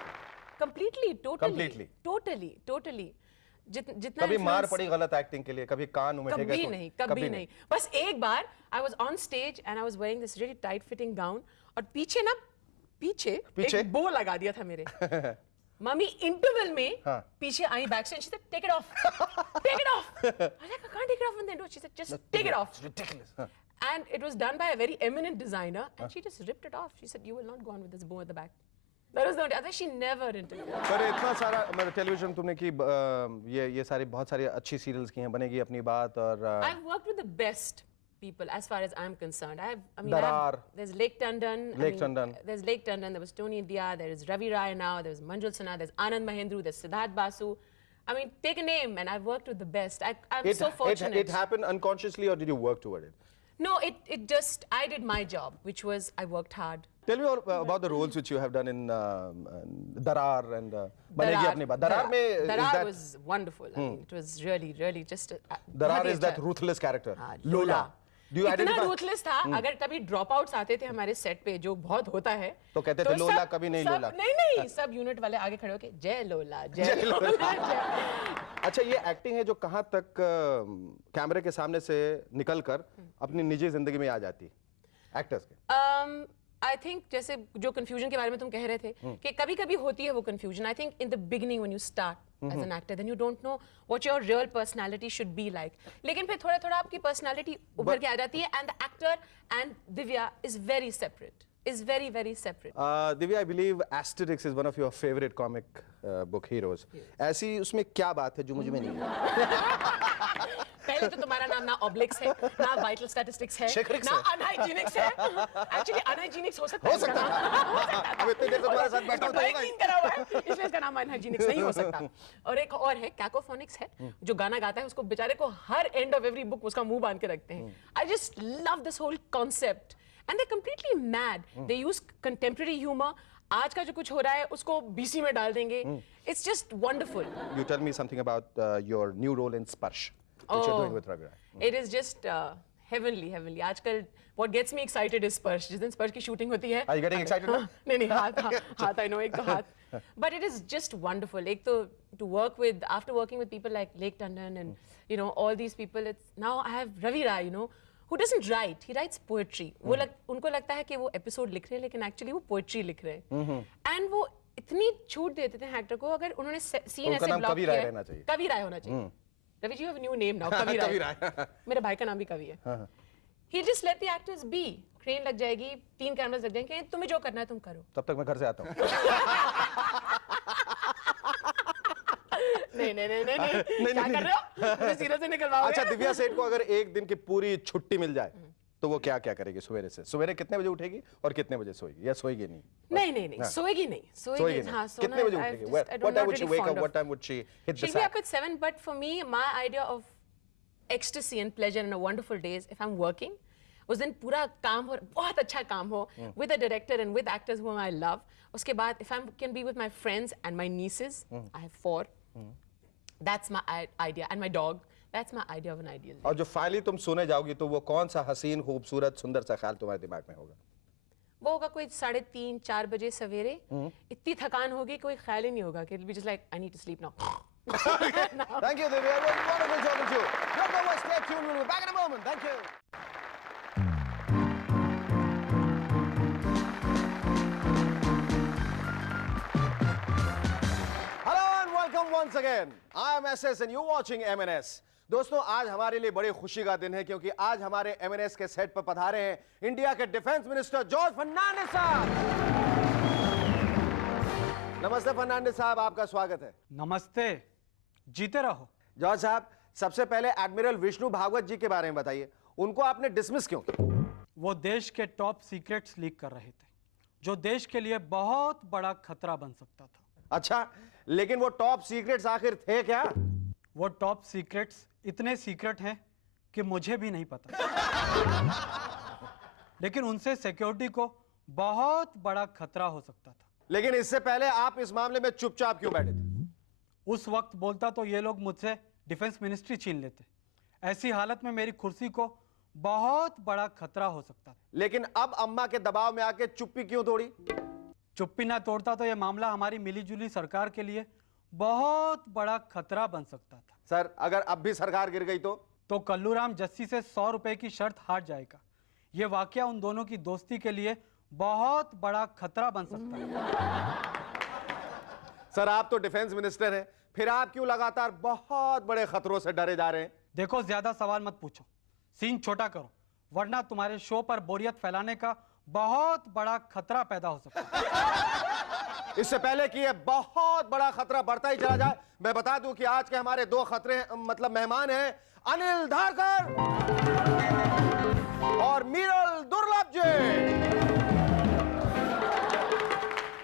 Completely, totally. Completely. Totally. जितना कभी मार influence- पड़ी गलत एक्टिंग के लिए, कभी कान उमेठे गए? कभी नहीं। बस एक बार I was on stage and I was wearing this really tight fitting gown, और पीछे एक बो लगा दिया था मेरे। मम्मी इंटरवल में पीछे आई बैक से, she said take it off, take it off. I was like, I can't take it off in the window. She said just take it off. It's ridiculous. And it was done by a very eminent designer, and she just ripped it off. She said, you will not go on with this bow at the back. That was the only, otherwise she never interviewed. पर इतना सारा मतलब television तुमने की, ये सारी बहुत सारी अच्छी सीरियल्स की हैं, बनेगी अपनी बात, और I've worked with the best people as far as I'm concerned. Darar. There's Lake Tandon. There's Lake Tandon. There was Tony India. There is Ravi Rai now. There's Manjul Sinha. There's Anand Mahendru. There's Siddharth Basu. I mean, take a name, and I've worked with the best. I'm so fortunate. It happened unconsciously, or did you work toward it? No, it just, I did my job, which was I worked hard. Tell me about the roles which you have done in Darar and बनेगी अपनी बात. Darar में Darar was wonderful. I mean, it was really, really just. Darar is that ruthless character. Lola. Do you इतना identify? Ruthless था, अगर कभी drop outs आते थे हमारे सेट पे, जो बहुत होता है, तो कहते थे लोला, कभी नहीं लोला। नहीं, सब यूनिट वाले आगे खड़े होके जय लोला, जय लोला। अच्छा, ये एक्टिंग है जो कहाँ तक कैमरे के सामने से निकलकर अपनी निजी जिंदगी में आ जाती है एक्टर्स के? I think जैसे जो confusion के बारे में तुम कह रहे थे, कि कभी-कभी होती है वो confusion. I think in the beginning when you start as an actor, then you don't know what your real personality should be like. लेकिन फिर थोड़ा-थोड़ा आपकी personality उभर के आ जाती है, and the actor and Divya is very separate. Is very, very separate. Divya, I believe Asterix is one of your favorite comic book heroes. ऐसी उसमें क्या बात है जो मुझे में नहीं है? पहले तो तुम्हारा नाम ना ऑब्लिक्स है, ना वाइटल स्टैटिस्टिक्स है, ना अनहाइजीनिक्स है। एक्चुअली अनहाइजीनिक्स हो सकता है। हो सकता है। अब इतने देर से तुम्हारे साथ बैठा हूँ तो होगा ही। करा हुआ है, इसलिए इसका नाम अनहाइजीनिक्स नहीं हो सकता। और एक और है, कैकोफोनिक्स है, जो गाना गाता है उसको बेचारे को her end of every book उसका मुंह बांध के रखते हैं। I just love this whole concept, and they're completely mad. They use contemporary humor. आज का जो कुछ हो रहा है उसको BC में डाल देंगे. It's just wonderful. You tell me something about your new role in Sparsh, which you're doing with Ravi Rai. It is just heavenly. आजकल what gets me excited is Sparsh. जिस दिन Sparsh की shooting होती है. Are you getting excited now? नहीं, हाथ I know, एक तो हाथ. But it is just wonderful. एक तो to work with, after working with people like Lake Tandon and you know all these people, it's now I have Ravi Rai, you know, who doesn't write, he writes poetry. वो उनको लगता है कि वो episode लिख रहे हैं, लेकिन actually वो poetry लिख रहे हैं. And वो इतनी छूट देते थे एक्टर को, अगर उन्होंने सीन ऐसे ब्लॉक कवि राय रहना चाहिए. कवि राय होना चाहिए. Ravi ji, you have a new name now, कवि राय. मेरे भाई का नाम भी कवि है. He'll just let the actors be. Crane लग जाएगी, 3 कैमरास लग जाएंगे, तुम्हें जो करना है तुम करो. तब तक मैं घर से आता हूँ. नहीं क्या कर रहे हो? मैं सीरियल से निकलवाओगे? अच्छा, दिव्या सेठ को अगर एक दिन की पूरी छुट्टी मिल जाए तो वो क्या क्या करेगी सवेरे से? सवेरे कितने बजे उठेगी और कितने बजे सोएगी, या सोएगी नहीं? नहीं, सोएगी नहीं. हाँ, सोना. कितने बजे उठेगी? What time would she wake up? What time would she hit the She'll be sack? up at 7, but for me, my idea of ecstasy and pleasure and a wonderful day is if I'm working, उस दिन पूरा काम हो, बहुत अच्छा काम हो, with a director and with actors whom I love. उसके बाद if I can be with my friends and my nieces, I have 4. That's my idea, and my dog. That's my idea of an ideal day. और जो finally तुम सोने जाओगी तो वो कौन सा हसीन, खूबसूरत, सुंदर सा ख्याल तुम्हारे दिमाग में होगा? वो होगा कोई 3:30-4 बजे सवेरे. इतनी थकान होगी, कोई ख्याल ही नहीं होगा कि it'll be just like I need to sleep now. Thank you, Divya. It was wonderful talking to you. Don't go away. Stay tuned. We'll be back in a moment. Thank you. Welcome once again. I am SS and you watching MNS. दोस्तों, आज हमारे लिए बड़ी खुशी का दिन है क्योंकि आज हमारे एमएनएस के सेट पर पधारे हैं इंडिया के डिफेंस मिनिस्टर जॉर्ज फर्नांडिस साहब। नमस्ते फर्नांडिस साहब, आपका स्वागत है। नमस्ते, जीते रहो। जॉर्ज साहब, सबसे पहले एडमिरल विष्णु भागवत जी के बारे में बताइए, उनको आपने डिसमिस क्यों किया? वो देश के टॉप सीक्रेट्स लीक कर रहे थे जो देश के लिए बहुत बड़ा खतरा बन सकता था। अच्छा, लेकिन वो टॉप सीक्रेट्स आखिर थे क्या? वो टॉप सीक्रेट्स इतने सीक्रेट हैं कि मुझे भी नहीं पता। लेकिन उनसे सिक्योरिटी को बहुत बड़ा खतरा हो सकता था। लेकिन इससे पहले आप इस मामले में चुपचाप क्यों बैठे थे? उस वक्त बोलता तो ये लोग मुझसे डिफेंस मिनिस्ट्री छीन लेते। ऐसी हालत में मेरी कुर्सी को बहुत बड़ा खतरा हो सकता था। लेकिन अब अम्मा के दबाव में आके चुप्पी क्यों तोड़ी? चुप्पी ना तोड़ता तो ये मामला हमारी मिलीजुली सरकार के लिए बहुत बड़ा खतरा बन सकता था। सर, अगर अब भी सरकार गिर गई तो कल्लूराम जस्सी से 100 रुपए की शर्त हार जाएगा। ये वाकया उन दोनों की दोस्ती के लिए बहुत बड़ा खतरा बन सकता है। सर, आप तो डिफेंस मिनिस्टर हैं, फिर आप क्यों लगातार बहुत बड़े खतरों से डरे जा रहे हैं? देखो, ज्यादा सवाल मत पूछो, सीन छोटा करो, वरना तुम्हारे शो पर बोरियत फैलाने का बहुत बड़ा खतरा पैदा हो सकता है। इससे पहले कि ये बहुत बड़ा खतरा बढ़ता ही चला जाए, मैं बता दूं कि आज के हमारे दो मेहमान हैं अनिल धारकर और मीरल दुर्लभ जी।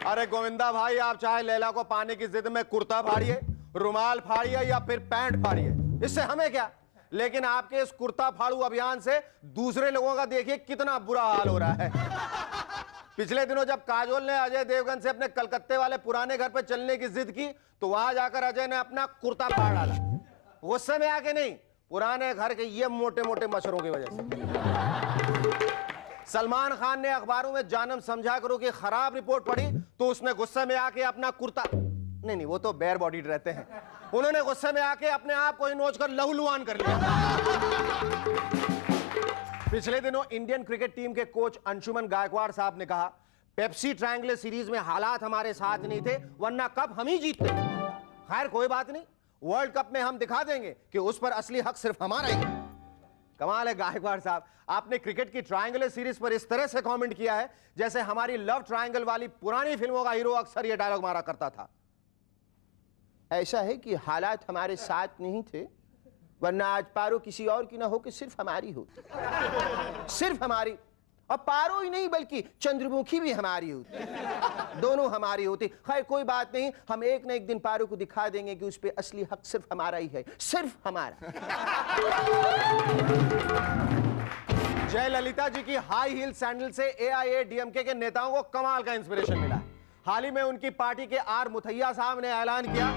अरे गोविंदा भाई, आप चाहे लैला को पाने की जिद में कुर्ता फाड़िए, रुमाल फाड़िए या फिर पैंट फाड़िए, इससे हमें क्या। लेकिन आपके इस कुर्ता फाड़ू अभियान से दूसरे लोगों का देखिए कितना बुरा हाल हो रहा है। पिछले दिनों जब काजोल ने अजय देवगन से अपने कलकत्ते वाले पुराने घर पे चलने की जिद की तो वहां जाकर अजय ने अपना कुर्ता फाड़ डाला। गुस्से में आके नहीं, पुराने घर के ये मोटे मोटे मच्छरों की वजह से। सलमान खान ने अखबारों में जानम समझा करो कि खराब रिपोर्ट पड़ी तो उसने गुस्से में आके अपना कुर्ता, नहीं, वो तो बेयर बॉडीड रहते हैं, उन्होंने गुस्से में आके अपने आप को ही नोच कर लहूलुहान कर लिया। पिछले दिनों इंडियन क्रिकेट टीम के कोच अंशुमन गायकवाड़ साहब ने कहा, पेप्सी ट्रायंगुलर सीरीज में हालात हमारे साथ नहीं थे, वरना कप हम ही जीतते। खैर, कोई बात नहीं, वर्ल्ड कप में हम दिखा देंगे कि उस पर असली हक सिर्फ हमारा ही है। कमाल है गायकवाड़ साहब, आपने क्रिकेट की ट्रायंगुलर सीरीज पर इस तरह से कमेंट किया है जैसे हमारी लव ट्रायंगल वाली पुरानी फिल्मों का हीरो अक्सर ये डायलॉग मारा करता था। ऐसा है कि हालात हमारे साथ नहीं थे, वरना आज पारो किसी और की ना हो कि सिर्फ हमारी होती, सिर्फ हमारी। और पारो ही नहीं बल्कि चंद्रमुखी भी हमारी होती, दोनों हमारी होती। खैर, कोई बात नहीं, हम एक ना एक दिन पारो को दिखा देंगे कि उस पे असली हक सिर्फ हमारा ही है, सिर्फ हमारा। जयललिता जी की हाई हील सैंडल से AIADMK के नेताओं को कमाल का इंस्पिरेशन मिला है। हाल ही में उनकी पार्टी के आर मुथैया साहब ने ऐलान किया,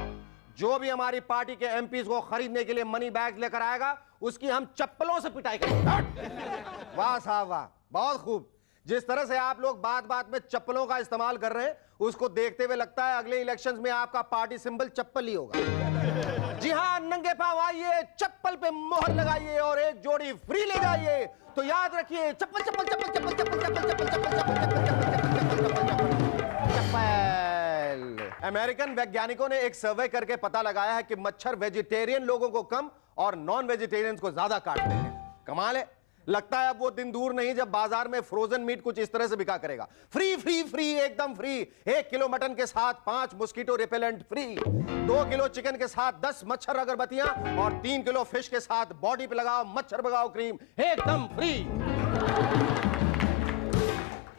जो भी हमारी पार्टी के MPs को खरीदने के लिए मनी बैग लेकर आएगा उसकी हम चप्पलों से पिटाई करेंगे। वाह साहब वाह, बहुत खूब। जिस तरह से आप लोग बात बात में चप्पलों का इस्तेमाल कर रहे हैं, उसको देखते हुए लगता है अगले इलेक्शंस में आपका पार्टी सिंबल चप्पल ही होगा। जी हाँ, नंगे पांव आइए, चप्पल पे मोहर लगाइए और एक जोड़ी फ्री ले जाइए। तो याद रखिए, चप्पल चप्पल चप्पल चप्पल चप्पल चप्पल चप्पल चप्पल चप्पल। अमेरिकन वैज्ञानिकों ने एक सर्वे करके पता लगाया है कि मच्छर वेजिटेरियन लोगों को कम और नॉन वेजिटेरियन को ज्यादा काटते हैं। कमाल है, लगता है अब वो दिन दूर नहीं जब बाजार में फ्रोजन मीट कुछ इस तरह से बिका करेगा, फ्री फ्री फ्री, एकदम फ्री। 1 किलो मटन के साथ 5 mosquito repellent free, 2 kilo chicken के साथ 10 मच्छर अगरबत्तियां और 3 किलो फिश के साथ बॉडी पे लगाओ मच्छर भगाओ क्रीम, एकदम फ्री।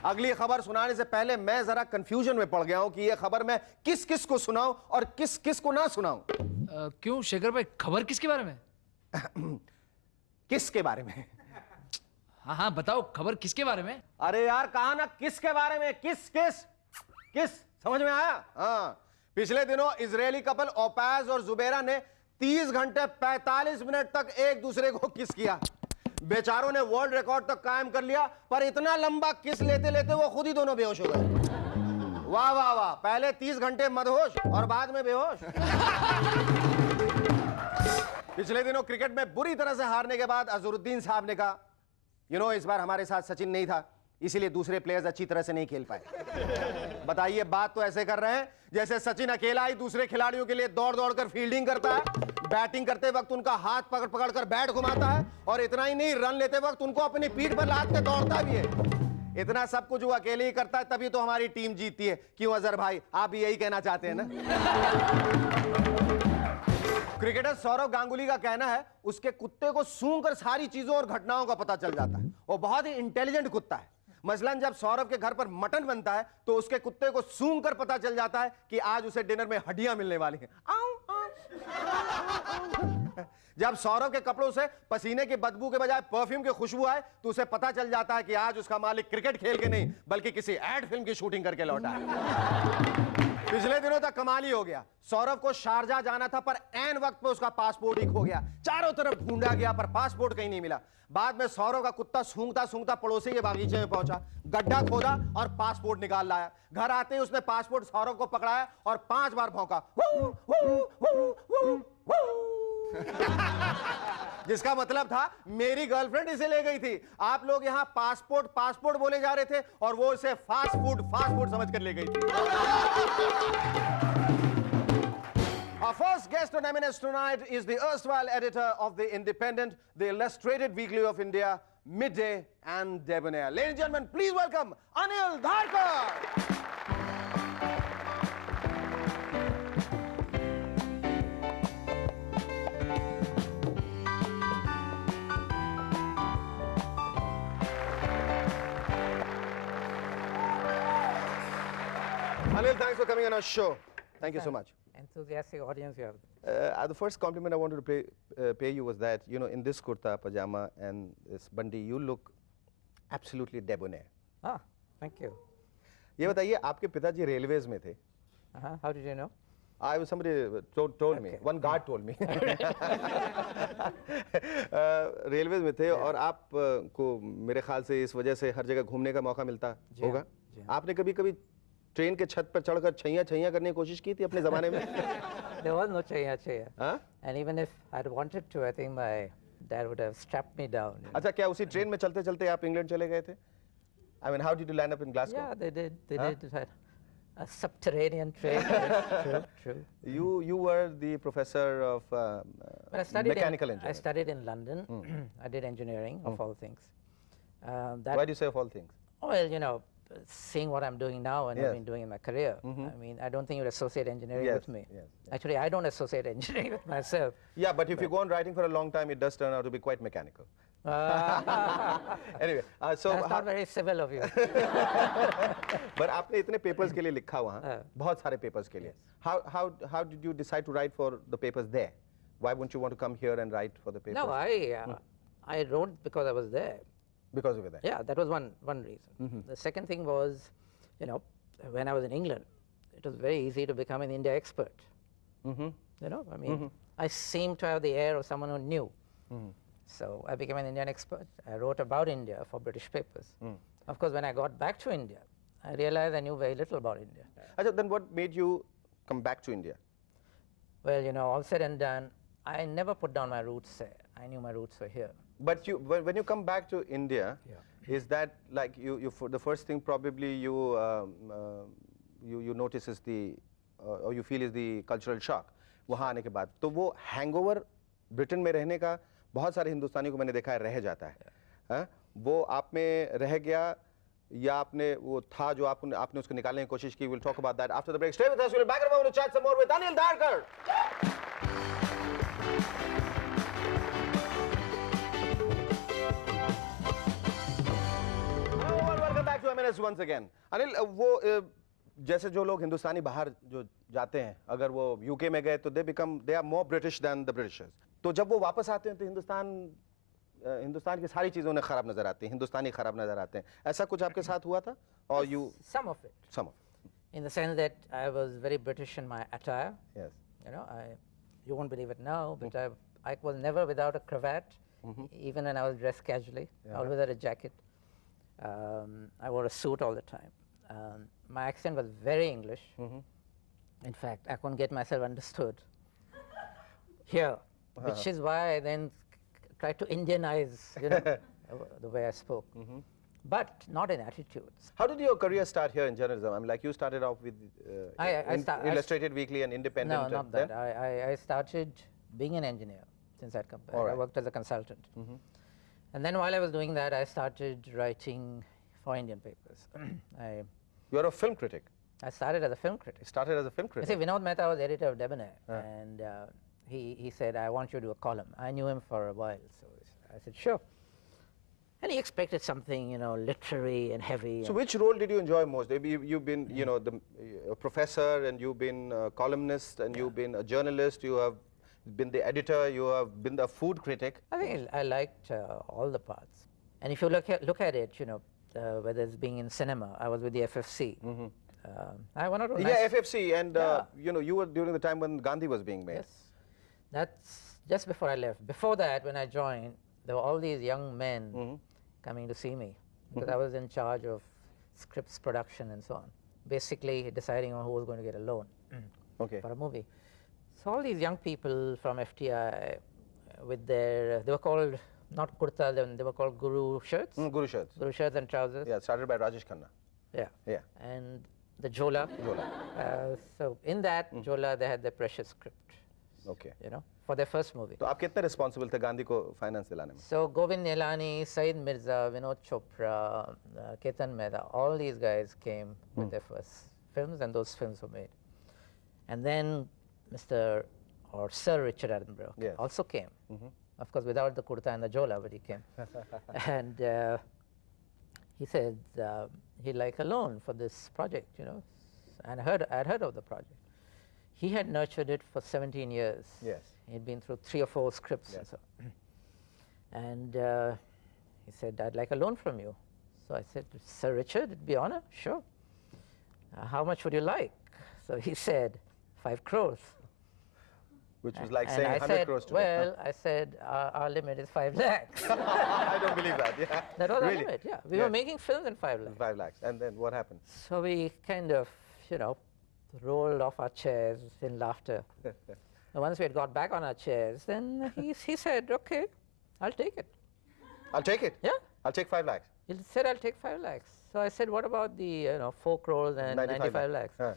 अगली खबर सुनाने से पहले मैं जरा कंफ्यूजन में पड़ गया हूं कि ये खबर मैं किस किस को सुनाऊं और किस किस को ना सुनाऊं। क्यों शेखर भाई, खबर किसके बारे में? किसके बारे में? हाँ हाँ बताओ, खबर किसके बारे में? अरे यार, कहा ना किसके बारे में, किस किस किस, समझ में आया? हाँ, पिछले दिनों इजरायली कपल ओपैज और जुबैरा ने 30 घंटे 45 मिनट तक एक दूसरे को किस किया। बेचारों ने वर्ल्ड रिकॉर्ड तक कायम कर लिया, पर इतना लंबा किस लेते लेते वो खुद ही दोनों बेहोश हो गए। वाह वाह वाह, पहले 30 घंटे मदहोश और बाद में बेहोश। पिछले दिनों क्रिकेट में बुरी तरह से हारने के बाद अजहरुद्दीन साहब ने कहा, इस बार हमारे साथ सचिन नहीं था, इसीलिए दूसरे प्लेयर्स अच्छी तरह से नहीं खेल पाए। बताइए, बात तो ऐसे कर रहे हैं जैसे सचिन अकेला ही दूसरे खिलाड़ियों के लिए दौड़ दौड़ कर फील्डिंग करता है, बैटिंग करते वक्त उनका हाथ पकड़ पकड़ कर बैट घुमाता है, और इतना ही नहीं, रन लेते वक्त उनको अपनी पीठ पर लाद के दौड़ता भी है। इतना सब कुछ वो अकेले ही करता है, तभी तो हमारी टीम जीतती है। क्यों अजहर भाई, आप भी यही कहना चाहते हैं ना? क्रिकेटर सौरव गांगुली का कहना है उसके कुत्ते को सूंघकर सारी चीजों और घटनाओं का पता चल जाता है। वो बहुत ही इंटेलिजेंट कुत्ता है। मसलन जब सौरव के घर पर मटन बनता है तो उसके कुत्ते को सूंघकर पता चल जाता है कि आज उसे डिनर में हड्डियां मिलने वाली हैं। जब सौरव के कपड़ों से पसीने की बदबू के बजाय परफ्यूम की खुशबू आए तो उसे पता चल जाता है कि आज उसका मालिक क्रिकेट खेल के नहीं बल्कि किसी एड फिल्म की शूटिंग करके लौटा है। पिछले दिनों तक कमाल ही हो गया। सौरव को शारजा जाना था पर ऐन वक्त पे उसका पासपोर्ट ही खो गया। चारों तरफ ढूंढा गया पर पासपोर्ट कहीं नहीं मिला। बाद में सौरव का कुत्ता सूंघता सूंघता पड़ोसी के बागीचे में पहुंचा, गड्ढा खोदा और पासपोर्ट निकाल लाया। घर आते ही उसने पासपोर्ट सौरव को पकड़ाया और 5 बार भौंका, जिसका मतलब था मेरी गर्लफ्रेंड इसे ले गई थी। आप लोग यहाँ पासपोर्ट पासपोर्ट बोले जा रहे थे और वो इसे फास्ट फूड समझ कर ले गई थी। Our first guest on M&S tonight is the erstwhile editor of The Independent, the illustrated weekly of India, Midday and Debonair. Ladies and gentlemen, please welcome Anil Dharkar. Anil, thanks for coming on our show. Thank you so much. Enthusiastic audience you have. The first compliment I wanted to pay you was that, you know, in this kurta, pajama and this bandi, you look absolutely debonair. Ah, thank you. ये बताइए, आपके पिताजी railways में थे? How did you know? Somebody told me. One guard told me. Railways में थे और आप को मेरे ख्याल से इस वजह से हर जगह घूमने का मौका मिलता होगा। आपने कभी ट्रेन के छत पर चढ़कर छैया करने की कोशिश की थी अपने जमाने में? There was no chaya. And even if I'd wanted to, I think my dad would have strapped me down. अच्छा, क्या उसी ट्रेन में चलते चलते आप इंग्लैंड चले गए थे? I mean, how did you land up in Glasgow? Yeah, they did. They did. A subterranean train. True. You were the professor of mechanical engineering. I studied in London. I did engineering, of all things. Why do you say of all things? Well, you know, seeing what I'm doing now and I've been doing in my career, I mean, I don't think you'd associate engineering with me. Actually, I don't associate engineering with myself. Yeah, but if you go on writing for a long time, it does turn out to be quite mechanical. Anyway, so that's not very civil of you. But आपने इतने papers के लिए लिखा वहाँ, बहुत सारे papers के लिए. How did you decide to write for the papers there? Why wouldn't you want to come here and write for the papers? No, I wrote because I was there. Because you were there. Yeah, that was one reason. The second thing was, you know, when I was in England, it was very easy to become an India expert. You know, I mean, I seemed to have the air of someone who knew. So I became an Indian expert. I wrote about India for British papers. Of course, when I got back to India, I realized I knew very little about India. Achha, then what made you come back to India? Well, you know, all said and done, I never put down my roots there. I knew my roots were here. But when you come back to India, is that like the first thing probably you notice is or you feel is the cultural shock वहाँ आने के बाद, तो वो hangover Britain में रहने का बहुत सारे हिंदुस्तानियों को मैंने देखा है रह जाता है, वो आप में रह गया या आपने वो था जो आपने उसको निकालने की कोशिश की? We'll talk about that after the break. Stay with us. We'll be back in a moment to chat some more with Anil Dharkar. Welcome back to M&S once again. Anil, वो जैसे जो लोग हिंदुस्तानी बाहर जो जाते हैं, अगर वो यूके में गए तो they are more British than the Britishers. तो जब वो वापस आते हैं तो हिंदुस्तान की सारी चीज़ों ने खराब नजर आती हैं, हिंदुस्तानी खराब नजर आते हैं. ऐसा कुछ आपके साथ हुआ था? Or you? Some of it. In the sense that I was very British in my attire. Yes. You know, you won't believe it now, but I was never without a cravat, even when I was dressed casually. I always had a jacket. I wore a suit all the time. My accent was very English. In fact, I couldn't get myself understood here, which is why I then tried to Indianize, you know, the way I spoke. but not in attitudes. How did your career start here in journalism? I mean, like you started off with Illustrated Weekly and Independent. No, not that. I started being an engineer since I'd come back. I worked as a consultant. And then while I was doing that, I started writing for Indian papers. You're a film critic. I started as a film critic. You started as a film You critic. see, Vinod Mehta was editor of Debonair, and he said, I want you to do a column. I knew him for a while, so I said, sure. And he expected something, you know, literary and heavy. So which role did you enjoy most? Maybe you've been, you know, a professor, and you've been a columnist, and you've been a journalist, you have been the editor, you have been the food critic. I think I liked all the parts. And if you look at it, you know, whether it's being in cinema, I was with the FFC. I wanted to. Yeah, FFC, and you know, you were during the time when Gandhi was being made. Yes, that's just before I left. Before that, when I joined, there were all these young men coming to see me because I was in charge of scripts production and so on. Basically, deciding on who was going to get a loan for a movie. So all these young people from FTI, with their, they were called not kurta, they were called guru shirts. Guru shirts. Guru shirts and trousers. Yeah, started by Rajesh Khanna. Yeah. Yeah. And the Jola. So in that Jola, they had their precious script. Okay. You know, for their first movie. तो आप कितने responsible थे गांधी को finance दिलाने में? So Govind Nilani, Saeed Mirza, Vinod Chopra, Ketan Mehta, all these guys came with their first films, and those films were made. And then Mr. or Sir Richard Attenborough also came. Of course, without the kurta and the jola, but he came. And he said he'd like a loan for this project, you know. And I'd heard of the project. He had nurtured it for 17 years. Yes. He'd been through 3 or 4 scripts and so. And he said, I'd like a loan from you. So I said, Sir Richard, it'd be honor, sure. How much would you like? So he said, 5 crores. Which was like And saying I 100 said, crores to well, I said, our limit is 5 lakhs. I don't believe that, yeah. That was Really? our limit, yeah. We were making films in 5 lakhs. 5 lakhs. And then what happened? So we kind of, you know, rolled off our chairs in laughter. And once we had got back on our chairs, then he said, okay, I'll take it. I'll take it. Yeah. I'll take 5 lakhs. He said, I'll take 5 lakhs. So I said, what about the, you know, 4 crores and 95 lakhs? So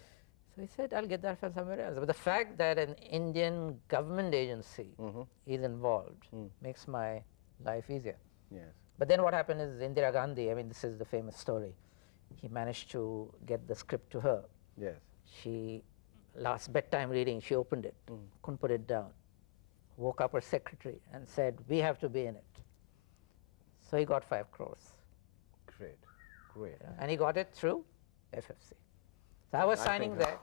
he said, I'll get that from somewhere else. But the fact that an Indian government agency is involved makes my life easier. Yes. But then what happened is Indira Gandhi, I mean, this is the famous story. He managed to get the script to her. Yes. She, last bedtime reading, she opened it, couldn't put it down, woke up her secretary and said, we have to be in it. So he got 5 crores. Great. Great. And he got it through FFC. So I was signing there.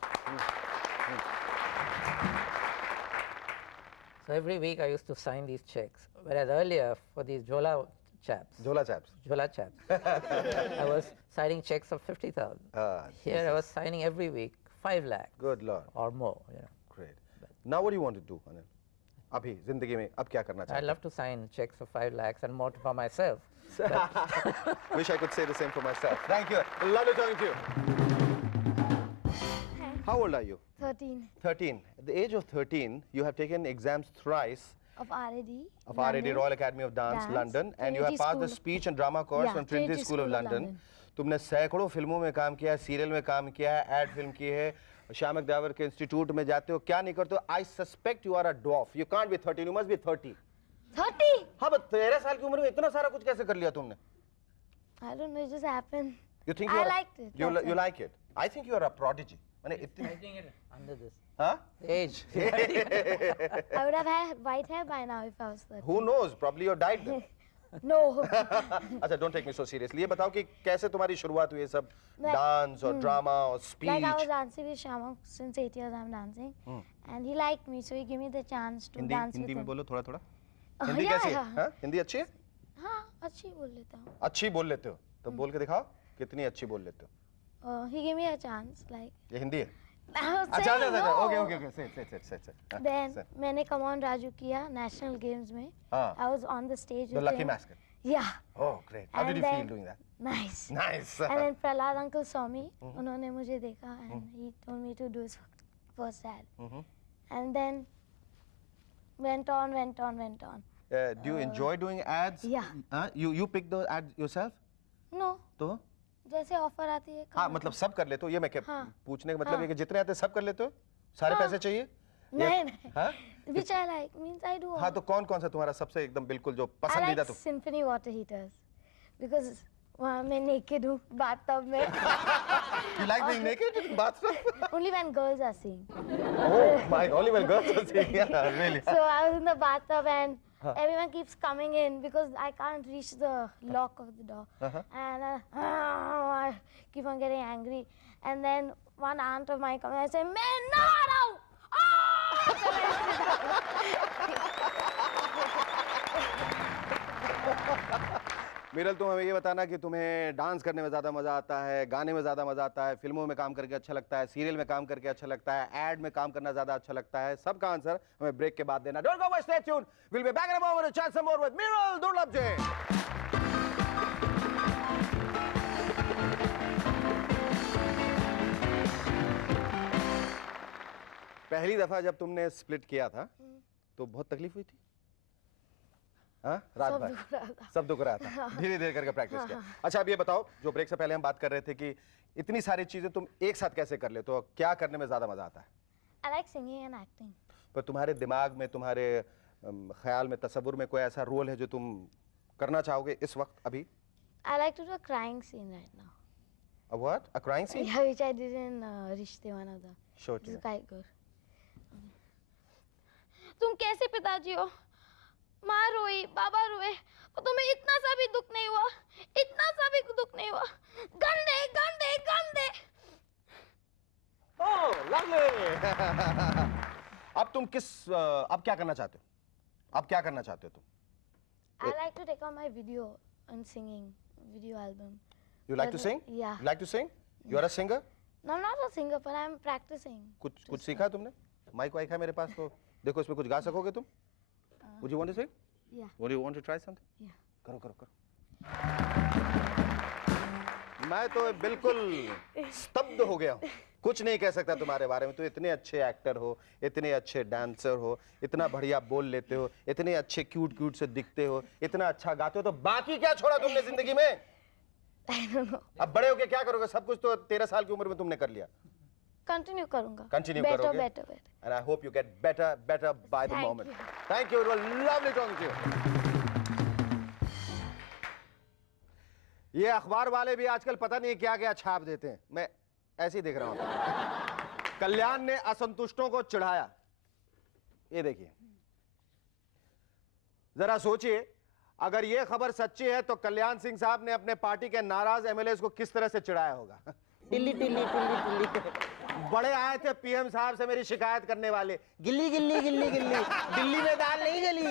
So every week I used to sign these checks. Whereas earlier, for these Jola chaps, I was signing checks of 50,000. Here I was signing every week 5 lakhs. Good Lord. Or more. You know. Great. Now what do you want to do, Anil? Abhi, zindagi mein, ab kya karna I'd chahte? love to sign checks for 5 lakhs and more for myself. Wish I could say the same for myself. Thank you. Lovely talking to you. How old are you? 13 13. At the age of 13, you have taken exams thrice of RAD. of RAD, Royal Academy of Dance, London, and you have Trinity passed the School. speech and drama course Yeah, from Trinity School of London. तुमने सैकड़ों फिल्मों में काम किया है, serial में काम किया है, एड फिल्म की है, श्यामक दावर के इंस्टीट्यूट में जाते हो, क्या नहीं करते हो? I suspect you are a dwarf. You can't be 13. You must be 30. 30? हाँ, but 13 साल की उम्र में इतना सारा कुछ कैसे कर लिया तुमने? I don't know, it just happened. You think I liked it. You that's it. like it. I think you are a prodigy. मैंने इतनी Under this. हाँ? Age. I would have had white hair by now if I was 30. Who knows? Probably you died then. No. अच्छा, don't take me so seriously. ये बताओ कि कैसे तुम्हारी शुरुआत हुई है सब Like- डांस और ड्रामा और speech? Like I was dancing with Shamak since 8 years I'm dancing. And he liked me, so he gave me the chance to dance with Hindi him. में बोलो थोड़ा थोड़ा. हिंदी yeah, कैसी है? yeah. हाँ? हिंदी अच्छी है? हाँ, अच्छी बोल लेता हूँ. अच्छी बोल लेते हो. तो बोल के दिखाओ कितनी अच्छी बोल लेते हो. He gave me a chance, like. ये हिंदी है? I was अच्छा saying अच्छा no. okay. Say. Then मैंने Come On Raju किया National Games में. हाँ. I was on the stage The with Lucky him. Mascot. Yeah. Oh, great. How did And you feel then- doing that? Nice. Nice. And then Prahlad uncle saw me. उन्होंने मुझे देखा and he told me to do his first ad. And then went on. Do you enjoy doing ads? Yeah. You pick those ads yourself? No तो जैसे offer आती है हाँ मतलब सब कर लेते हो, ये मैं क्या हाँ। पूछने का मतलब हाँ। है कि जितने आते हैं सब कर लेते हो, सारे हाँ। पैसे चाहिए? नहीं नहीं हाँ which I like means I do हाँ, तो कौन कौन सा तुम्हारा सबसे एकदम बिल्कुल जो I पसंदीदा like तुम? symphony water heaters because वहाँ मैं naked हूँ bathtub में You like being naked in bathroom? only when girls are seeing. Oh my, only when girls are seeing. Yeah, really. So I was in the bathtub and everyone keeps coming in because I can't reach the lock of the door. And I keep on getting angry. And then one aunt of mine comes and I say, "मैं नहा रहा हूँ." मिरल, तुम हमें ये बताना कि तुम्हें डांस करने में ज्यादा मजा आता है, गाने में ज्यादा मजा आता है, फिल्मों में काम करके अच्छा लगता है, सीरियल में काम करके अच्छा लगता है, एड में काम करना ज्यादा अच्छा लगता है? सबका आंसर हमें ब्रेक के बाद देना। Don't go away, stay tuned, will be back in a moment to chat some more with Miral Durlabh पहली दफा जब तुमने स्प्लिट किया था तो बहुत तकलीफ हुई थी? हाँ, रात सब भर दुख रहा था। सब दुख रहा था, धीरे धीरे करके प्रैक्टिस किया। अच्छा अब ये बताओ, जो ब्रेक से पहले हम बात कर रहे थे कि इतनी सारी चीजें तुम एक साथ कैसे कर लेते हो, क्या करने में ज्यादा मजा आता है? I like singing and acting. पर तुम्हारे दिमाग में, तुम्हारे ख्याल में, तसव्वुर में कोई ऐसा रोल है जो तुम करना चाहोगे इस वक्त अभी? I like to do a crying scene right now. A what? A crying scene? Yeah, which I did in Rishte, one of the. Sure, It's quite good. तुम कैसे पिताजी हो? माँ रोई, बाबा रोए, और तुम्हें इतना सा भी दुख नहीं हुआ, इतना सा भी दुख नहीं हुआ। गंदे, गंदे, गंदे। Oh, lovely. अब तुम अब क्या करना चाहते हो? अब क्या करना चाहते हो तुम? I like to take on my video and singing video album. You like to sing? Yeah. You like to sing? You are a singer? No, I'm not a singer, but I'm practicing. कुछ सीखा तुमने? Mic वाइक है मेरे पास, तो देखो इसमें कुछ गा सकोगे तुम? Would you want to sing? Yeah. Would you want to try something? Yeah. करो करो करो। मैं तो बिल्कुल स्तब्ध हो गया हूँ, कुछ नहीं कह सकता तुम्हारे बारे में। तो इतने अच्छे एक्टर हो, इतने अच्छे डांसर हो, इतना बढ़िया बोल लेते हो, इतने अच्छे क्यूट क्यूट से दिखते हो, इतना अच्छा गाते हो, तो बाकी क्या छोड़ा तुमने जिंदगी में? I don't know. अब बड़े होके क्या करोगे? सब कुछ तो 13 साल की उम्र में तुमने कर लिया। Continue करूँगा। Continue better, करोगे? better, better. And I hope you get better by the Thank moment. you. Thank you. It was lovely talking to you. ये अखबार वाले भी आजकल पता नहीं क्या क्या छाप देते हैं, मैं ऐसे ही देख रहा हूं। कल्याण ने असंतुष्टों को चिढ़ाया, ये देखिए, जरा सोचिए, अगर ये खबर सच्ची है तो कल्याण सिंह साहब ने अपने पार्टी के नाराज एमएलए को किस तरह से चिढ़ाया होगा। टिल्ली टिल्ली टिल्ली टिल्ली। बड़े आए थे पीएम साहब से मेरी शिकायत करने वाले, गिल्ली गिल्ली गिल्ली गिल्ली, दिल्ली में दाल नहीं गली।